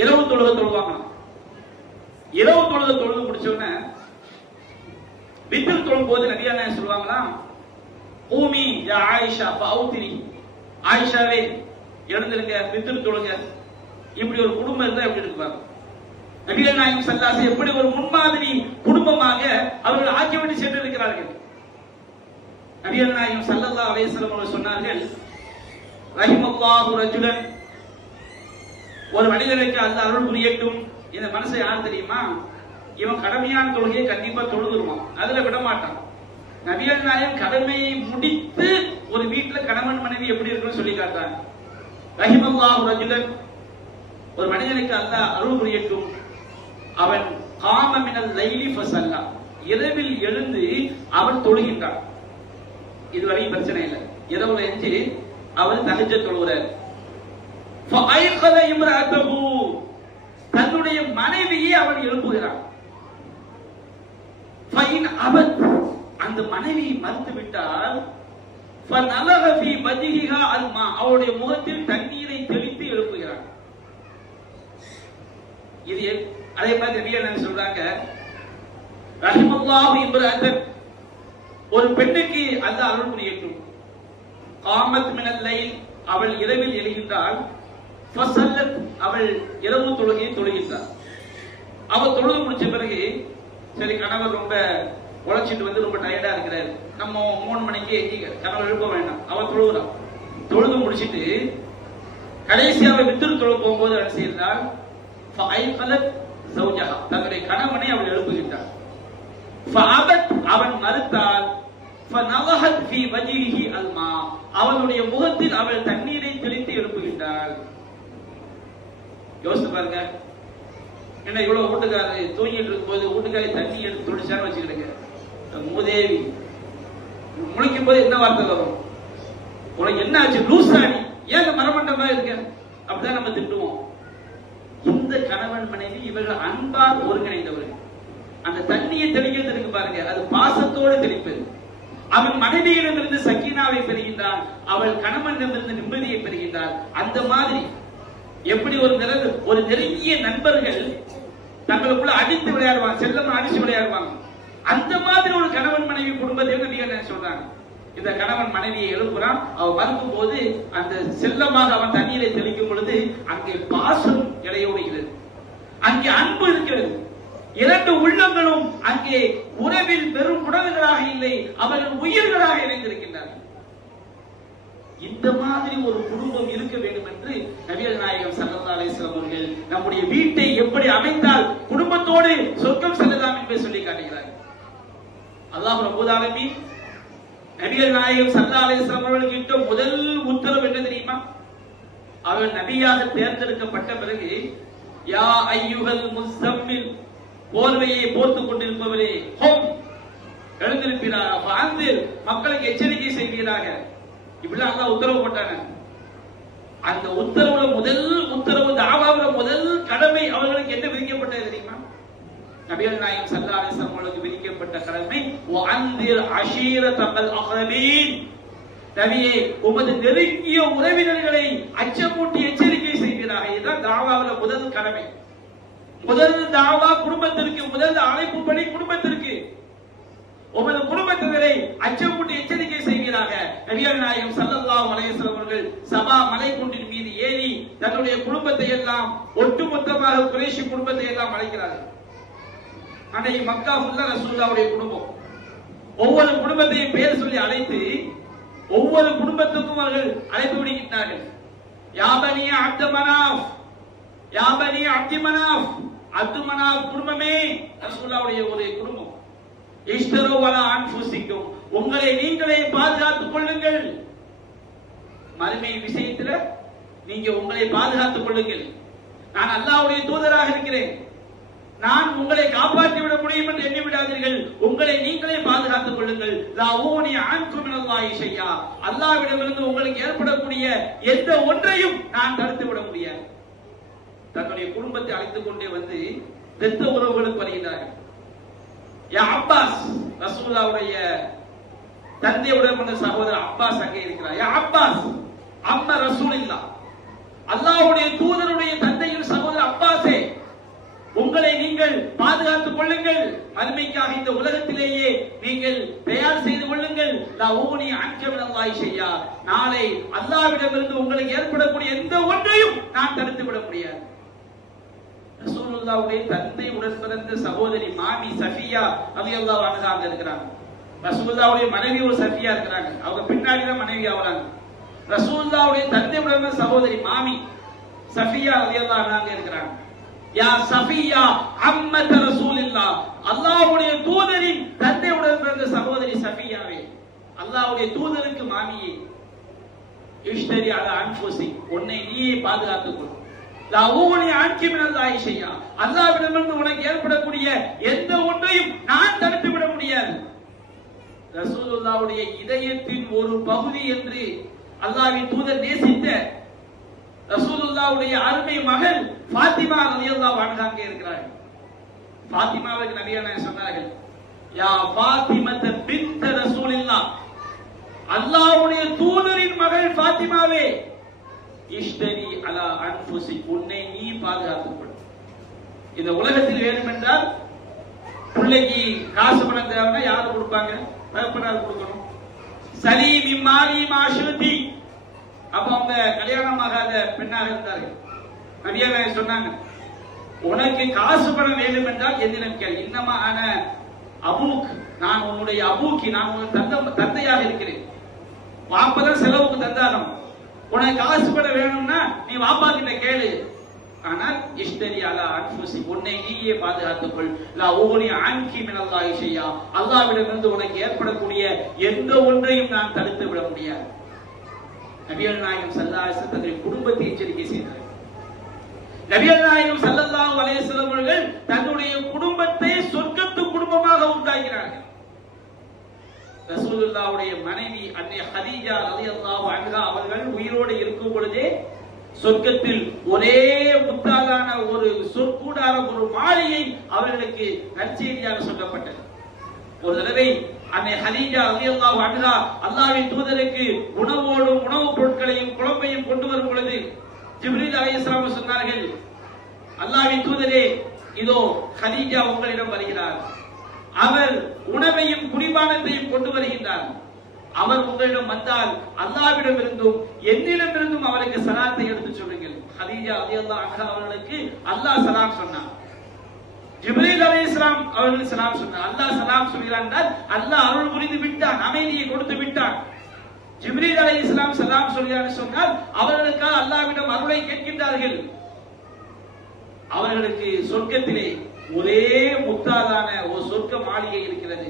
இரவு தொழுகை தொழுவாங்க. இரவு தொழுகை தொழுது முடிச்ச உடனே வித்ர் தொழும் போது நபிகள் நாயகம் சொல்லுவாங்களாம், ஊமி யா ஆயிஷா ஃபௌத்திரி, ஆயிஷாவே எழுந்திருங்க, வித்ர் தொழுங்க. இப்படி ஒரு குடும்பம் இருந்தா எப்படி இருக்குவாங்க? நபிகள் நாயகம் ஸல்லல்லாஹு அலைஹி வஸல்லம் எப்படி ஒரு முன்மாதிரி குடும்பமாக அவர்கள் ஆக்கிவிட்டு சென்று இருக்கிறார்கள். நபிகள் நாயகம் ஸல்லல்லாஹு அலைஹி வஸல்லம் அவர்கள் சொன்னார்கள், ரஹிமல்லாஹு ரஜுலன், ஒரு மனிதனுக்கு அல்லாஹ் அருள் புரியட்டும். இந்த மனசை யார் தெரியுமா? இவன் கடமையான தொழுகையை கண்டிப்பா தொழுதுருவான், அதுல விட மாட்டான். நபிகள் நாயகம் கடமையை முடித்து ஒரு வீட்டுல கணவன் மனைவி எப்படி இருக்குன்னு சொல்லி காட்டுறாங்க. ரஹிமல்லாஹு ரஜுலன், ஒரு மனிதனுக்கு அல்லாஹ் அருள் புரியட்டும், அவன் காம மினல் லைலி ஃபஸல்லா, இரவில் எழுந்து அவன் தொழுகின்றான். இதுவரையும் பிரச்சனை இல்லை. இரவுல எழுந்து அவர் தஹஜ்ஜத் தொழுகிறார். ஃபஐகத இம்ராஅத்தஹு, தன்னுடைய மனைவியை அவன் எழுப்புகிறான். ஃபைன் அபத், அந்த மனைவி மறுத்து விட்டால், ஃபநலக ஃபீ வஜ்ஹிஹா அல்மா, அவருடைய முகத்தில் தண்ணீரை தெளித்து எழுப்புகிறார். இது அதே மாதிரி நபி என்ன சொல்றாங்க, ரஹிமல்லாஹு இம்ரஅத்தன், ஒரு பெண்ணுக்கு அல்லாஹ் அருள் புரியட்டும், காமத் மினல் லைல், அவள் இரவில் எழுகின்றாள், ஃபஸல்லத், அவள் இரவு தொழுகையை தொழுகின்றாள். அவள் தொழுது முடிச்ச பிறகு சரி கணவர் ரொம்ப உழைச்சிட்டு வந்து ரொம்ப டயர்டா இருக்கிறாரு, நம்ம 3 மணிக்கு எங்க கணவர் எழுப்ப வேண்டாம், அவள் தொழுகிறான். தொழுது முடிச்சிட்டு கடைசியாக வித்திரு தொழு போகும்போது என்ன செய்தால், ஃபஐஃபலத் ஜௌஜஹா, தன்னுடைய கணவனை அவள் எழுப்புகின்றாள். ஃபஅபத், அவன் மறுத்தால், ஃபநலஹத் ஃபீ வஜ்ஹிஹி அல்மா, அவளுடைய முகத்தில் அவள் தண்ணீரை தெளித்து எழுப்புகின்றாள். யோசித்து பாருங்க, என்ன இவ்வளவு வீட்டுக்காரர் தூங்கிட்டு இருக்கும் போது வீட்டுக்காரி தண்ணி எடுத்து தொழிச்சான்னு வச்சுக்கிடுங்க, மூதேவி முழிக்கும் போது என்ன வார்த்தை வரும், உனக்கு என்ன ஆச்சு லூசாணி, ஏன் மரமண்டமா இருக்க, அப்படிதான் நம்ம திட்டுவோம். இந்த கணவன் மனைவி இவர்கள் அன்பால் ஒருங்கிணைந்தவர்கள். அந்த தண்ணியை தெளிக்கிறது இருக்கு பாருங்க, அது பாசத்தோடு தெளிப்பது. அவன் மனைவியிடமிருந்து சக்கீனாவை பெறுகின்றான், அவள் கணவனிடமிருந்து நிம்மதியை பெறுகின்றாள். அந்த மாதிரி எப்படி ஒரு நெருங்கிய நண்பர்கள் தங்களுக்குள்ள அடித்து விளையாடுவாங்க, செல்லமா அடிச்சு விளையாடுவாங்க, அந்த மாதிரி ஒரு கணவன் மனைவி குடும்பத்தை நபி என்ன சொல்றாங்க, இந்த கணவன் மனைவியை எழுப்புறான், அவன் மறுக்கும் போது அந்த செல்லமாக அவன் தண்ணீரை தெளிக்கும் பொழுது அங்கே பாசம் இடையோடுகிறது, அங்கே அன்பு இருக்கிறது. 2 உள்ளங்களும் அங்கே உறவில் பெரும் உடல்களாக இல்லை, அவர்கள் உயிர்களாக இணைந்திருக்கின்றார்கள். இந்த மாதிரி ஒரு குடும்பம் இருக்க வேண்டும் என்று நபிகள் நாயகம் ஸல்லல்லாஹு அலைஹி வஸல்லம் அவர்கள் நம்முடைய வீட்டை எப்படி அமைத்தால் குடும்பத்தோடு சொர்க்கம் செல்லலாம் என்று சொல்லி காட்டுகிறார்கள். அல்லாஹ் ரப்பல் ஆலமீன் நபிகள் நாயகம் ஸல்லல்லாஹு அலைஹி வஸல்லம் அவர்களுக்கு இட்ட முதல் உத்தரவு என்ன தெரியுமா? அவர் நபியாக தேர்ந்தெடுக்கப்பட்ட பிறகு, யா அய்யுஹல் முஸம்மில், போர்வையை போர்த்துக் கொண்டிருப்பவரே, ஹோம் எழுந்திருப்பீராக, அன்திர், மக்களுக்கு எச்சரிக்கை செய்வீராக, இப்படிலாம் அல்லாஹ் உத்தரவு போட்டாங்க. அந்த உத்தரவுல முதல் உத்தரவு, தாவாவுல முதல் கடமை அவர்களுக்கு என்ன விதிக்கப்பட்டது தெரியுமா? நபிகள் நாயகம் ஸல்லல்லாஹு அலைஹி வஸல்லம் அவர்களுக்கு விதிக்கப்பட்ட கடமை, வஅன்திர் அஷீரத்தல் அக்ரபீன், நபியே உமது நெருங்கிய உறவினர்களை அச்சமூட்டி எச்சரிக்கை செய்வீராக. இதுதான் தாவாவுல முதல் கடமை. முதல் தாவா குடும்பத்திற்கு, முதல் அழைப்பு பணி குடும்பத்திற்கு. உமது குடும்பத்தினரை அச்சமூட்டி எச்சரிக்கை செய்வீராக. நபிகள் நாயகம் ஸல்லல்லாஹு அலைஹி வஸல்லம் அவர்கள் சபா மலைக்குன்றின் மீது ஏறி தன்னுடைய குடும்பத்தை எல்லாம், ஒட்டுமொத்தமாக குறைஷி குடும்பத்தை எல்லாம் அழைக்கிறார்கள். அன்னைக்கு மக்கா ஃபுல்லா ரசூலுல்லாஹ்வுடைய குடும்பம். ஒவ்வொரு குடும்பத்தையும் பேர் சொல்லி அழைத்து ஒவ்வொரு குடும்பத்துக்கும் அவர்கள் அழைப்பு விடுகின்றார்கள். யா பனி அப்து மனாஃப், யா பனி அப்து மனாஃப், அப்து மனாஃப் குடும்பமே, ரசூலுல்லாஹ்வுடைய ஒரு குடும்பம். இஷ்தரு வலா அன்ஃபுசிக்கும், உங்களை நீங்களே பாதுகாத்துக் கொள்ளுங்கள். மறுமை விஷயத்துல நீங்க உங்களை பாதுகாத்துக் கொள்ளுங்கள். நான் அல்லாஹ்வுடைய தூதராக இருக்கிறேன், நான் உங்களை காப்பாற்றி விட முடியும் என்று எண்ணி விடாதீர்கள், உங்களை நீங்களே பாதுகாத்துக் கொள்ளுங்கள். லா ஊனி அன்கும் மினல்லாஹி ஷையா, அல்லாஹ்விடமிருந்து உங்களுக்கு ஏற்படக்கூடிய எந்த ஒன்றையும் நான் தடுத்து விட முடியாது. தன்னுடைய குடும்பத்தை அழைத்துக் கொண்டே வந்து இரத்த உறவுகளுக்கு வருகிறார்கள். யா அப்பாஸ், ரசூலுல்லாஹ்வுடைய தந்தையுடன் வந்த சகோதரர் அப்பாஸ் அங்கே இருக்கிறார். யா அப்பாஸ் அம்மா ரசூலுல்லாஹ், அல்லாஹ்வுடைய தூதருடைய தந்தையின் சகோதரர் அப்பாஸே, உங்களை நீங்கள் பாதுகாத்துக் கொள்ளுங்கள். மறுமைக்காக இந்த உலகத்திலேயே நீங்கள் தயார் செய்து கொள்ளுங்கள். லா ஊனி அன்க மினல்லாஹி ஷையா, நாளை அல்லாஹ்விடமிருந்து உங்களுக்கு ஏற்படக்கூடிய எந்த ஒன்றையும் நான் தடுத்து விட முடியாது. ரசூலுல்லாஹ்வுடைய தந்தை உடன் பிறந்த சகோதரி மாமி சஃபியா ரலியல்லாஹு அன்ஹா அங்க இருக்கிறாங்க. ரசூலுல்லாஹ்வுடைய மனைவி ஒரு சஃபியா இருக்கிறாங்க, அவங்க பின்னாடி தான் மனைவி ஆவறாங்க. ரசூலுல்லாஹ்வுடைய தந்தை உடன் பிறந்த சகோதரி மாமி சஃபியா ரலியல்லாஹு அன்ஹா அங்க இருக்கிறாங்க. யா சஃபியா அம்மத் ரசூலில்லாஹ், அல்லாஹ்வுடைய தூதரின் தந்தையுடன் பிறந்த சகோதரி சஃபியாவே, அல்லாஹ்வுடைய தூதருக்கு மாமியே, இஷ்தரி அலா அன்ஃபுசி, உன்னை நீயே பாதுகாத்துக் கொள். லா ஊனி அன்கி மினல்லாஹி ஷையா, அல்லாஹ்விடமிருந்து உனக்கு ஏற்படக்கூடிய எந்த ஒன்றையும் நான் தடுத்து விட முடியாது. ரசூலுல்லாஹ்வுடைய இதயத்தின் ஒரு பகுதி என்று அல்லாஹ்வின் தூதர் நேசித்த ரசூலுல்லாஹ்வுடைய அருமை மகள் ஃபாத்திமா ரலியல்லாஹு அன்ஹா இருக்கிறார்கள். ஃபாத்திமாவுக்கு நபிகள் நாயகம் சொன்னார்கள், யா ஃபாத்திமத பின்த் ரசூலில்லாஹ், அல்லாஹ்வுடைய தூதரின் மகள் ஃபாத்திமாவே, இஷ்தரி அலா அன்ஃபுசிக், உன்னை நீ பாதுகாத்துக் கொள். இந்த உலகத்தில் வேண்டும் என்றால் பிள்ளைக்கு காசு பணம் தேவைன்னா யாரு கொடுப்பாங்க? தகப்பனார் கொடுக்கணும். சலீமி மாலி மாஷுதி, அப்ப அவங்க கல்யாணமாகாத பெண்ணாக இருந்தார்கள். நபியாக சொன்னாங்க, உனக்கு காசு பணம் வேண்டும் என்றால் என்னிடம் கேள். இன்னமா ஆன அபூக், நான் உன்னுடைய அபூக்கி, நான் உன் தந்தையாக இருக்கிறேன். வாப்பதான் செலவுக்கு தந்தாலும் உனக்கு காசு பணம் வேணும்னா நீ வாப்பா கிட்ட கேளு. ஆனால் இஷ்டரி அலா அன்ஃபுசி, உன்னை நீயே பாதுகாத்துக் கொள். லா உக்னி அன்கி மினல்லாஹி ஷையா, அல்லாஹ்விடமிருந்து உனக்கு ஏற்படக்கூடிய எந்த ஒன்றையும் நான் தடுத்து விட முடியாது. நபிகள் நாயகம் ஸல்லல்லாஹு அலைஹி வஸல்லம் தன்னுடைய குடும்பத்தை எச்சரிக்கை செய்தார். நபிகள் நாயகம் ஸல்லல்லாஹு அலைஹி வஸல்லம் அவர்கள் தன்னுடைய குடும்பத்தை சொர்க்கத்து குடும்பமாக உண்டாக்கினார்கள். ரசூலுல்லாஹ்வுடைய மனைவி அன்னை ஹதீஜா ரலியல்லாஹு அன்ஹா அவர்கள் உயிரோடு இருக்கும் பொழுதே சொர்க்கத்தில் ஒரே முத்தாலான ஒரு சொற்கூடாரம், ஒரு மாளிகை அவர்களுக்கு நற்செய்தியாக சொல்லப்பட்டது. ஒரு தடவை அன்னை ஹதீஜா ரலியல்லாஹு அன்ஹா அல்லாஹ்வின் தூதருக்கு உணவோடும் உணவுப் பொருட்களையும் குழம்பையும் கொண்டு வரும் பொழுது ஜிப்ரீல் அலைஹிஸ்ஸலாம் சொன்னார்கள், அல்லாஹ்வின் தூதரே, இதோ ஹதீஜா உங்களிடம் வருகிறார். அவர் உணவையும் குடிபானத்தையும் கொண்டு வருகின்றார். அவர் உங்களிடம் வந்தால் அல்லாஹ்விடம் இருந்தும் என்னிடம் இருந்தும் அவருக்கு சலாத்தை எடுத்து சொல்லுங்கள். ஹதீஜா ரலியல்லாஹு அன்ஹா அவர்களுக்கு அல்லாஹ் சலாம் சொன்னார். ஜிப்ரீல் அலைஹிஸ்ஸலாம் அவர்கள் சலாம் சொன்னார். அல்லாஹ் சலாம் சொல்கிறான், அல்லாஹ் அருள் புரிந்து விட்டான், அமைதியை கொடுத்து விட்டான். ஜிப்ரீல் அலைஹிஸ்ஸலாம் சலாம் சொல்கிறார் சொன்னால் அவர்களுக்காக அல்லாஹ்விடம் அருளை கேட்கின்றார்கள். அவர்களுக்கு சொர்க்கத்திலே ஒரே முத்தாலான ஒரு சொர்க்க மாளிகை இருக்கிறது.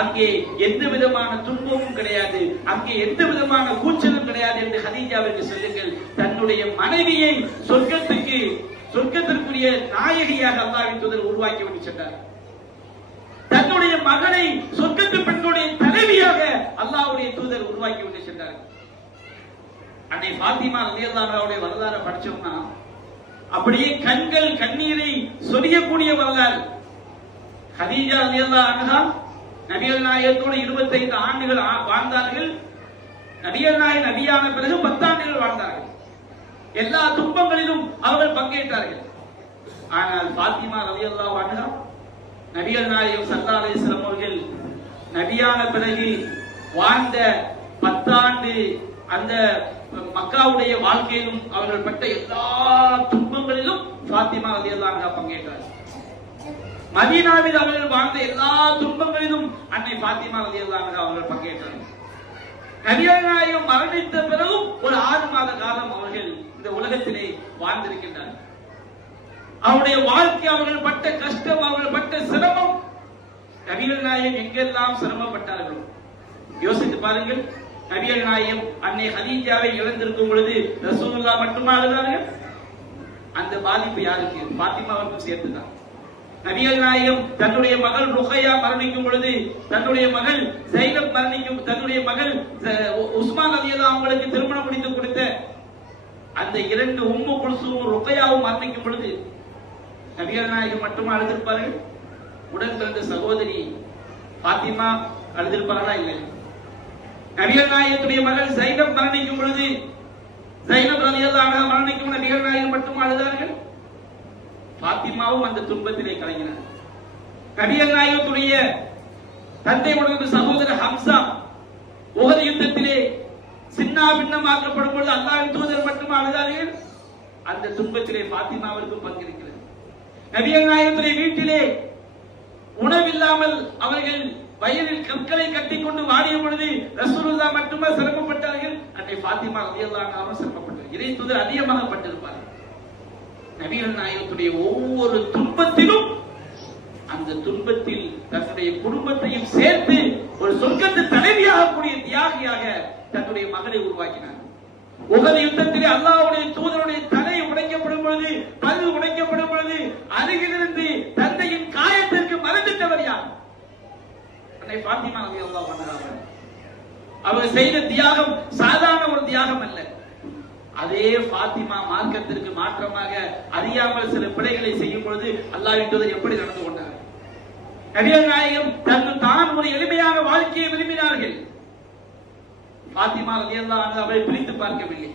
அங்கே எந்த விதமான துன்பமும் கிடையாது, அங்கே எந்த விதமான கூச்சலும் கிடையாது என்று ஹதீஜாவிற்கு சொல்லுங்கள். தன்னுடைய மனைவியை சொர்க்கத்திற்குரிய நாயகியாக அல்லாஹ்வின் தூதர் உருவாக்கி விட்டு சென்றார். தன்னுடைய மகளை சொர்க்கத்து பெண்களுடைய தலைவியாக அல்லாஹ்வுடைய தூதர் உருவாக்கி விட்டு சென்றார். அன்னை ஃபாத்திமா ரலியல்லாஹு அன்ஹாவுடைய வரலாறு படிச்சோம்னா அப்படியே கண்கள் கண்ணீரை சொரியக்கூடிய வரலாறு. ஹதீஜா ரலியல்லாஹு அன்ஹா நபிகள் நாயகத்தோடு 25 ஆண்டுகள் வாழ்ந்தார்கள். நபிகள் நாயகம் நபியான பிறகு 10 ஆண்டுகள் வாழ்ந்தார்கள். எல்லா துன்பங்களிலும் அவர்கள் பங்கேற்றார்கள். ஆனால் ஃபாத்திமா ரலியல்லாஹு அன்ஹா நபிகள் நாயகம் ஸல்லல்லாஹு அலைஹி வஸல்லம் அவர்கள் நபியான பிறகு வாழ்ந்த 10 ஆண்டு அந்த மக்காவுடைய வாழ்க்கையிலும் அவர்கள் பட்ட எல்லா துன்பங்களிலும் ஃபாத்திமா ரலியல்லாஹு அன்ஹா பங்கேற்றார்கள். மதீனாவில் அவர்கள் வாழ்ந்த எல்லா துன்பங்களிலும் அன்னை ஃபாத்திமா ரலியல்லாஹு அன்ஹா அவர்கள் பங்கேற்றார்கள். நபிகள் நாயகம் மரணித்த பிறகும் ஒரு 6 மாத காலம் அவர்கள் இந்த உலகத்திலே வாழ்ந்திருக்கின்றார்கள். அவருடைய வாழ்க்கை, அவர்கள் பட்ட கஷ்டம், அவர்கள் பட்ட சிரமம், நபிகள் நாயகம் எங்கெல்லாம் சிரமப்பட்டார்களோ யோசித்து பாருங்கள். நபிகள் நாயகம் அன்னை ஹதீஜாவை இழந்திருக்கும் பொழுது ரசூலுல்லாஹ் மட்டுமா அழுதார்கள்? அந்த பாதிப்பு யாருக்கு? ஃபாத்திமாவுக்கும் சேர்த்துதான். நபிகள் நாயகம் தன்னுடைய மகள் ருகையா மரணிக்கும் பொழுது, தன்னுடைய மகள் ஜைனப் மரணிக்கும், தன்னுடைய மகள் உஸ்மான் ரலியல்லாஹு அவங்களுக்கு திருமணம் முடித்து கொடுத்த அந்த 2 உம்மு குல்சூம் ருகையாவும் மரணிக்கும் பொழுது நபிகள் நாயகம் மட்டுமா அழுதிருப்பார்கள்? உடன் பிறந்த சகோதரி ஃபாத்திமா அழுதிருப்பார்களா? இல்லை. நபிகள் நாயகத்துடைய மகள் ஜைனப் மரணிக்கும் பொழுது, ஜைனப் ரலியல்லாஹு அன்ஹா மரணிக்கும் நபிகள் நாயகம் மட்டுமா அழுதார்கள்? ஃபாத்திமாவும் அந்த துன்பத்திலே கலங்கினார். நபிகள் நாயகத்துடைய தந்தை உடைய சகோதரர் ஹம்சா உஹது யுத்தத்திலே சின்ன பின்னமாக்கப்படும் பொழுது அல்லாஹ்வின் தூதர் மட்டுமா அழுதார்கள்? அந்த துன்பத்திலே ஃபாத்திமாவிற்கு பங்கிருக்கிறது. நபிகள் நாயகத்துடைய வீட்டிலே உணவில்லாமல் அவர்கள் வயலில் கற்களை கட்டிக்கொண்டு வாடிய பொழுது ரசூலுல்லாஹ் மட்டுமா சிரமப்பட்டார்கள்? அன்னை ஃபாத்திமா ரலியல்லாஹு அன்ஹா சிரமப்பட்டார்கள். இறை தூதர் அதிகமாக பட்டிருப்பார்கள். நபிகள் நாயகத்துடைய ஒவ்வொரு துன்பத்திலும் அந்த துன்பத்தில் தன்னுடைய குடும்பத்தையும் சேர்த்து ஒரு சொர்க்கத்து தலைவியாக கூடிய தியாகியாக தன்னுடைய மகளை உருவாக்கினார். உஹது யுத்தத்திலே அல்லாஹ்வுடைய தூதருடைய தலை உடைக்கப்படும் பொழுது, பல் உடைக்கப்படும் பொழுது அருகிலிருந்து தந்தையின் காயத்திற்கு மறந்துட்டவர் யார்? அன்னை ஃபாத்திமா ரலியல்லாஹு அன்ஹா. அவர் செய்த தியாகம் சாதாரண ஒரு தியாகம் அல்ல. அதே ஃபாத்திமா மார்க்கத்திற்கு மாற்றமாக அறியாமல் சில பிழைகளை செய்யும் பொழுது அல்லாஹ்வின் தூதர் எப்படி நடந்து கொண்டார்? நபிகள் நாயகம் தான் ஒரு எளிமையான வாழ்க்கையை விரும்பினார்கள். பாத்திமா ரலியல்லாஹு அன்ஹா அவரை பிரித்து பார்க்கவில்லை.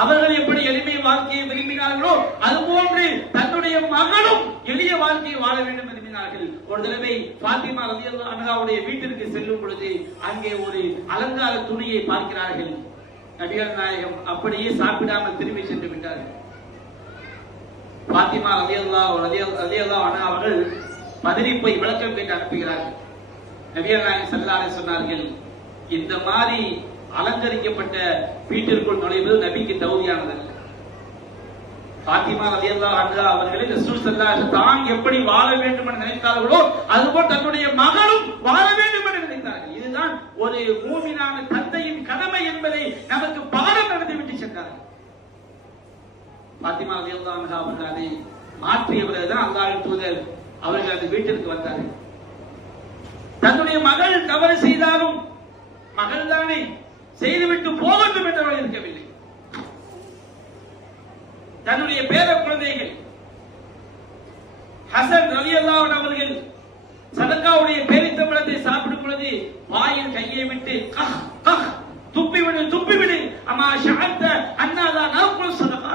அவர்கள் எப்படி எளிமை வாழ்க்கையை விரும்பினார்களோ அதுபோன்று தன்னுடைய மகளும் எளிய வாழ்க்கையை வாழ வேண்டும் விரும்பினார்கள். ஒரு தடவை பாத்திமா ரலியல்லாஹு அன்ஹாவுடைய வீட்டிற்கு செல்லும் பொழுது அங்கே ஒரு அலங்கார துணியை பார்க்கிறார்கள். நபிகள் நாயகம் அப்படியே சாப்பிடாமல் திரும்பி சென்று விட்டார்கள். பாத்திமா ரலியல்லாஹு அன்ஹா அவர்கள் மதனி போய் விளக்கம் கேட்டு அனுப்புகிறார்கள். நபிகள் நாயகம் ஸல்லல்லாஹு அலைஹி சொன்னார்கள், இந்த மாதிரி அலங்கரிக்கப்பட்ட வீட்டிற்குள் நுழைவது நபிக்கு தகுதியானதல்ல. பாத்திமா ரலியல்லாஹு அன்ஹா அவர்களை ரசூல் ஸல்லல்லாஹு அலைஹி வஸல்லம் தான் எப்படி வாழ வேண்டும் என்று நினைத்தார்களோ அதுபோல் தன்னுடைய மகளும் வாழ வேண்டும் என்று நினைத்தார்கள். இதுதான் ஒரு மூமினான தந்தையின் கடமை என்பதை நமக்கு பாடம் நடத்தி விட்டு சென்றார்கள். பாத்திமா ரலியல்லாஹு அன்ஹா அவர்கள் அதை மாற்றியவர்கள் தான் அல்லாஹ்வின் தூதர் அவர்கள் அந்த வீட்டிற்கு வந்தார்கள். தன்னுடைய மகள் தவறு செய்தாலும் மகள் தானே செய்துவிட்டு போகட்டும் என்றவர்கள் இருக்கவில்லை. தன்னுடைய பேர குழந்தைகள் ஹசன் ரலியல்லாஹு அன்ஹு அவர்கள் சதகாவுடைய பேரித்தம்பழத்தை சாப்பிடும் பொழுது வாயில் கையை விட்டு கஹ் கஹ் துப்பிவிடு அம்மா ஷஅத்த அன்னாலா நகுல் சதகா,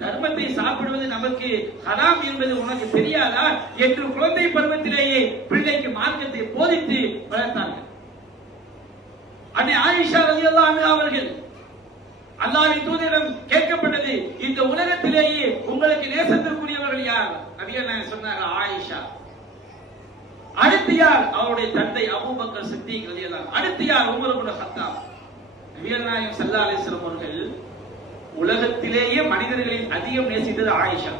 தர்மத்தை சாப்பிடுவது நமக்கு ஹராம் என்பது உனக்கு தெரியாதா என்று குழந்தை பருவத்திலேயே பிள்ளைக்கு மார்க்கத்தை போதித்து வளர்த்தார்கள். அன்னை ஆயிஷா ரலியல்லாஹு அன்ஹா அவர்கள் அல்லாஹ்வின் தூதரிடம் கேட்கப்பட்டது, இந்த உலகத்திலேயே உங்களுக்கு நேசத்திற்குரியவர்கள் யார்? நபிகள் நாயகம் சொன்னார்கள், ஆயிஷா. அடுத்து யார்? அவருடைய தந்தை அபூபக்கர் சித்திக் ரலியல்லாஹு அன்ஹு. அடுத்து யார்? Umar ibn Khattab. நபிகள் நாயகம் ஸல்லல்லாஹு அலைஹி வஸல்லம் அவர்கள் உலகத்திலேயே மனிதர்களில் அதிகம் நேசித்தது ஆயிஷா.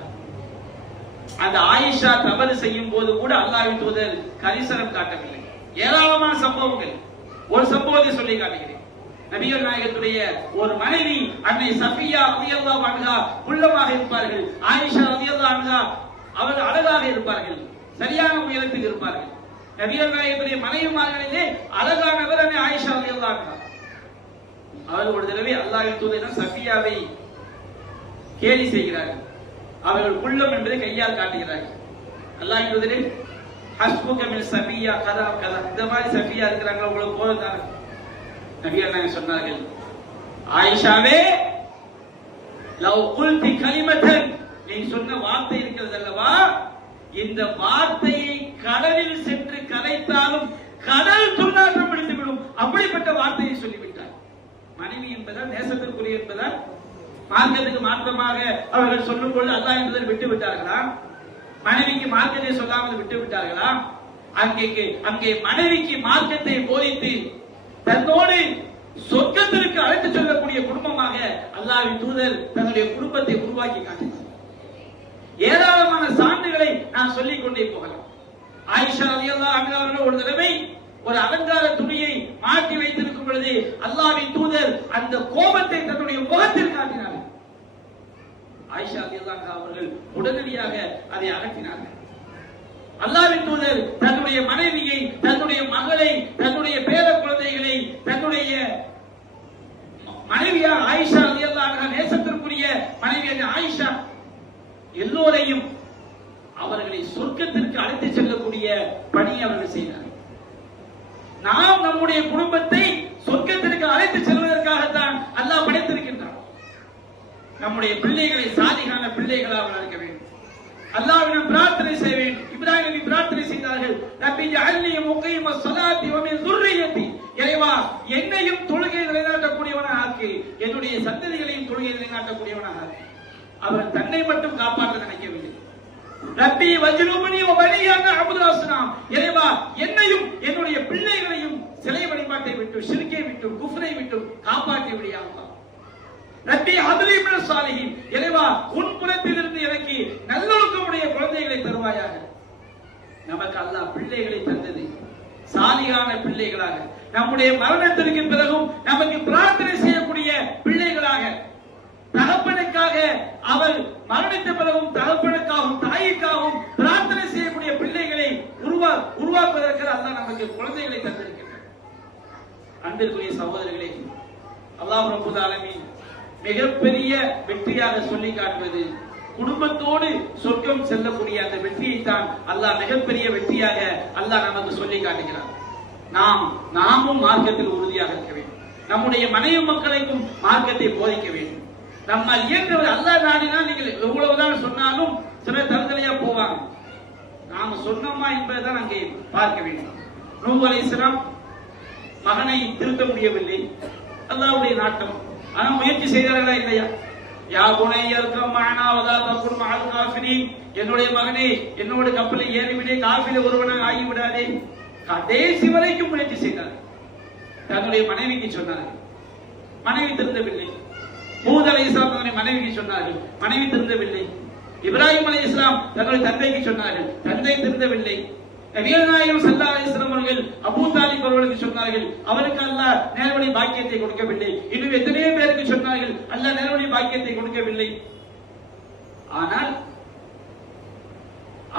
அந்த ஆயிஷா தவறு செய்யும் போது கூட அல்லாஹ்வின் தூதர் கரிசனம் காட்டவில்லை. ஏராளமான சம்பவங்கள். ஒரு சம்பவத்தை சொல்லி காட்டுகிறேன். நபிகள் நாயகத்துடைய ஒரு மனைவி அன்னை சஃபியா ரலியல்லாஹு அன்ஹா உள்ளமாக இருப்பார்கள். ஆயிஷா ரலியல்லாஹு அன்ஹா அவர்கள் அழகாக இருப்பார்கள், சரியான உயரத்தில் இருப்பார்கள். நபிகள் நாயகத்துடைய மனைவிமார்களிலே அழகானவர் அன்னை ஆயிஷா ரலியல்லாஹு அன்ஹா. அவர்கள் ஒரு தடவை அல்லாஹ்வின் தூதரிடம் சஃபியாவை கேலி செய்கிறார்கள். அவர்கள் உள்ளம் என்பதை கையால் காட்டுகிறார்கள். அல்லாஹ்வின் தூதரே, ஹஸ்புக மின் சஃபியா கதா கதா, இந்த மாதிரி சஃபியா இருக்கிறாங்களா உங்களுக்கு போதும் தானே? நபிகள் நாயகம் சொன்னார்கள், ஆயிஷாவே, லவ் குல்தி கலிமத்தன், நீ சொன்ன வார்த்தை இருக்கிறது அல்லவா, இந்த வார்த்தையை கடலில் சென்று கரைத்தாலும் கடல் துர்நாற்றம் பிடித்துவிடும், அப்படிப்பட்ட வார்த்தையை சொல்லிவிட்டார். மனைவி என்பதால் நேசத்திற்குரிய என்பதால் மார்க்கத்துக்கு மாற்றமாக அவர்கள் சொல்லும் பொழுது அல்லாஹ் என்பதை விட்டு விட்டார்களா? மனைவிக்கு மார்க்கத்தை சொல்லாமல் விட்டு விட்டார்களா? அங்கே மனைவிக்கு மார்க்கத்தை போதித்து தன்னோடு சொர்க்கத்திற்கு அழைத்து செல்லக்கூடிய குடும்பமாக அல்லாஹ்வின் தூதர் தன்னுடைய குடும்பத்தை உருவாக்கி காட்டினார். ஏராளமான சான்றுகளை நான் சொல்லிக் கொண்டே போகலாம். ஆயிஷா ரலியல்லாஹு அன்ஹா அவர்கள் ஒரு தடவை ஒரு அலங்கார துணியை மாட்டி வைத்திருக்கும் பொழுது அல்லாஹ்வின் தூதர் அந்த கோபத்தை தன்னுடைய முகத்தில் காட்டினார்கள். ஆயிஷா ரலியல்லாஹு அன்ஹா அவர்கள் உடனடியாக அதை அகற்றினார்கள். அல்லாஹ்வின் தூதர் தன்னுடைய மனைவியை, தன்னுடைய மகளை, தன்னுடைய பேர குழந்தைகளை, தன்னுடைய மனைவியார் ஆயிஷா ரலியல்லாஹு அன்ஹா, நேசத்திற்குரிய மனைவியான ஆயிஷா, எல்லோரையும் அவர்களை சொர்க்கத்திற்கு அழைத்து செல்லக்கூடிய பணியை அவர்கள் செய்தார்கள். நாம் நம்முடைய குடும்பத்தை சொர்க்கத்திற்கு அழைத்து செல்வதற்காகத்தான் அல்லாஹ் படைத்திருக்கின்றான். நம்முடைய பிள்ளைகளை சாலிகான பிள்ளைகளாக வளர்க்க வேண்டும். அல்லாஹ்விடம் பிரார்த்தனை செய்ய வேண்டும். இப்ராஹிம் நபி பிரார்த்தனை செய்தார்கள், ரப்பி ஜஅல்னி முகீம ஸலாத்தி வ மின் ذُرِّيَّتِي, இறைவா என்னையும் தொழுகை நிலைநாட்டக்கூடியவனாக ஆக்கு, என்னுடைய சந்ததிகளையும் தொழுகை நிலைநாட்டக்கூடியவனாக ஆக்கு. அவர் தன்னை மட்டும் காப்பாற்ற நினைக்கவில்லை. ரப்பி வஜ்னுபனி வ பனிய அன் அஅ்புதுல் அஸ்னாம், இறைவா என்னையும் என்னுடைய பிள்ளைகளையும் சிலை வழிபாட்டை விட்டு, ஷிர்கை விட்டு, குஃப்ரை விட்டு காப்பாற்றி விடு அல்லாஹ். ரப்பி ஹப்லி மினஸ் சாலிஹீன், இறைவா உன் புறத்திலிருந்து எனக்கு நல்லொழுக்கமுடைய குழந்தைகளை தருவாயாக. நமக்கு அல்லாஹ் பிள்ளைகளை தந்தது சாலிகான பிள்ளைகளாக, நம்முடைய மரணத்திற்கு பிறகும் நமக்கு பிரார்த்தனை செய்யக்கூடிய பிள்ளைகளாக, தகப்பனுக்காக அவர் மரணித்த பிறகும் தகப்பனுக்காகவும் தாய்க்காகவும் பிரார்த்தனை செய்யக்கூடிய பிள்ளைகளை உருவாக்குவதற்கு அல்லாஹ் நமக்கு குழந்தைகளை தந்திருக்கிறார். அன்பிற்குரிய சகோதரர்களே, அல்லாஹ் ரப்பல் ஆலமீன் மிகப்பெரிய வெற்றியாக சொல்லி காட்டுவது குடும்பத்தோடு சொர்க்கம் செல்லக்கூடிய அந்த வெற்றியை தான் அல்லாஹ் மிகப்பெரிய வெற்றியாக அல்லாஹ் நமக்கு சொல்லி காட்டுகிறார். நாமும் மார்க்கத்தில் உறுதியாக இருக்க வேண்டும். நம்முடைய மனைவி மக்களுக்கும் மார்க்கத்தை போதிக்க வேண்டும். நம்மால் இயன்றவர் அல்லாஹ் நாடினா நீங்கள் எவ்வளவுதான் சொன்னாலும் சிலர் தருதலையா போவாங்க. நாம சொன்னோமா என்பதைதான் அங்கே பார்க்க வேண்டும். நூஹ் அலைஹிஸ்ஸலாம் மகனை திருத்த முடியவில்லை, அல்லாஹ்வுடைய நாட்டம். ஆனா முயற்சி செய்தார்களா இல்லையா? யா புனைய இர்கம் மஅனா வலா தகுன் மஅல் காஃபிரீன், என்னுடைய மகனே என்னோட கப்பலில் ஏறிவிடே, காஃபில ஒருவனாக ஆகிவிடாதே. கடைசி வரைக்கும் முயற்சி செய்தார். தன்னுடைய மனைவிக்கு சொன்னார்கள், மனைவி திருந்தவில்லை. ஹூத் அலைஹிஸ்ஸலாம் தன்னுடைய மனைவிக்கு சொன்னார்கள், மனைவி திருந்தவில்லை. இப்ராஹிம் அலைஹிஸ்ஸலாம் தன்னுடைய தந்தைக்கு சொன்னார்கள், தந்தை திருந்தவில்லை. நபிகள் நாயகம் ஸல்லல்லாஹு அலைஹி வஸல்லம் அவர்கள் அபூ தாலிப் அவர்களுக்கு சொன்னார்கள், அவருக்கு அல்லாஹ் நேர்வழி பாக்கியத்தை கொடுக்கவில்லை. இன்னும் எத்தனையோ பேருக்கு சொன்னார்கள், அல்லாஹ் நேர்வழி பாக்கியத்தை கொடுக்கவில்லை. ஆனால்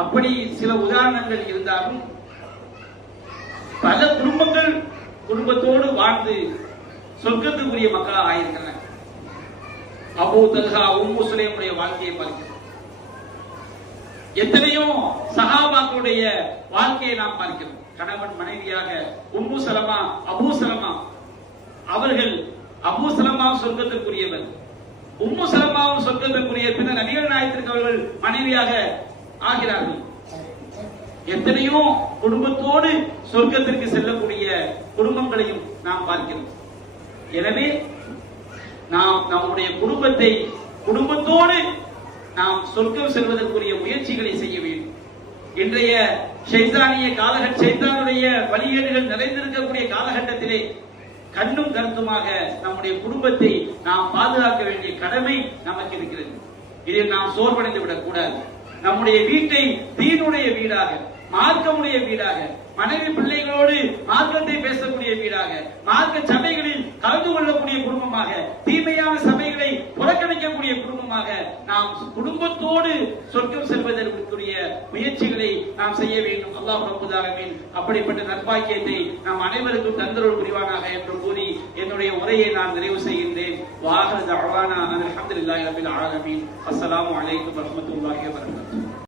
அப்படி சில உதாரணங்கள் இருந்தாலும் பல குடும்பங்கள் குடும்பத்தோடு வாழ்ந்து சொர்க்கத்துக்குரிய மக்களாக ஆயிருக்கிறார். அபூ தல்ஹா, உம்மு சுலைமுடைய வாழ்க்கையை பார்க்கிறோம். எத்தனையோ சஹாபாக்களுடைய வாழ்க்கையை நாம் பார்க்கிறோம். கணவன் மனைவியாக உம்மு சலமா, அபூ சலமா அவர்கள், அபூ சலமா சொர்க்கத்திற்குரியவர், உம்மு சலமாவும் சொர்க்கத்திற்குரிய. பின்னர் நபிகள் நாயகத்திற்கு அவர்கள் மனைவியாக ஆகிறார்கள். எத்தனையோ குடும்பத்தோடு சொர்க்கத்திற்கு செல்லக்கூடிய குடும்பங்களையும் நாம் பார்க்கிறோம். எனவே நாம் நம்முடைய குடும்பத்தை, குடும்பத்தோடு நாம் சொர்க்கம் செல்வதற்குரிய முயற்சிகளை செய்ய வேண்டும். இன்றைய ஷைத்தானிய காலகட்ட, ஷைத்தானுடைய வழிகேடுகள் நிறைந்திருக்கக்கூடிய காலகட்டத்திலே கண்ணும் கருத்துமாக நம்முடைய குடும்பத்தை நாம் பாதுகாக்க வேண்டிய கடமை நமக்கு இருக்கிறது. இதில் நாம் சோர்வடைந்து விடக் கூடாது. நம்முடைய வீட்டை தீனுடைய வீடாக, மார்க்கமுடைய வீடாக, மனைவி பிள்ளைகளோடு மார்க்கத்தை பேசக்கூடிய வீடாக, மார்க்க சபைகளில் கலந்து கொள்ளக்கூடிய குடும்பமாக, தீமையான சபைகளை புறக்கணிக்கக்கூடிய குடும்பமாக நாம் குடும்பத்தோடு சொர்க்கம் செல்வதற்குரிய முயற்சிகளை நாம் செய்ய வேண்டும். அல்லாஹ் ரப்பல் ஆலமீன் அப்படிப்பட்ட நற்பாக்கியத்தை நாம் அனைவருக்கும் தந்தருள் புரிவானாக என்று கூறி என்னுடைய உரையை நான் நிறைவு செய்கின்றேன். வாஹிரு தஅவானா அல்ஹம்துலில்லாஹி ரப்பில் ஆலமீன். அஸ்ஸலாமு அலைக்கும் வரஹ்மத்துல்லாஹி வபரகாத்துஹு.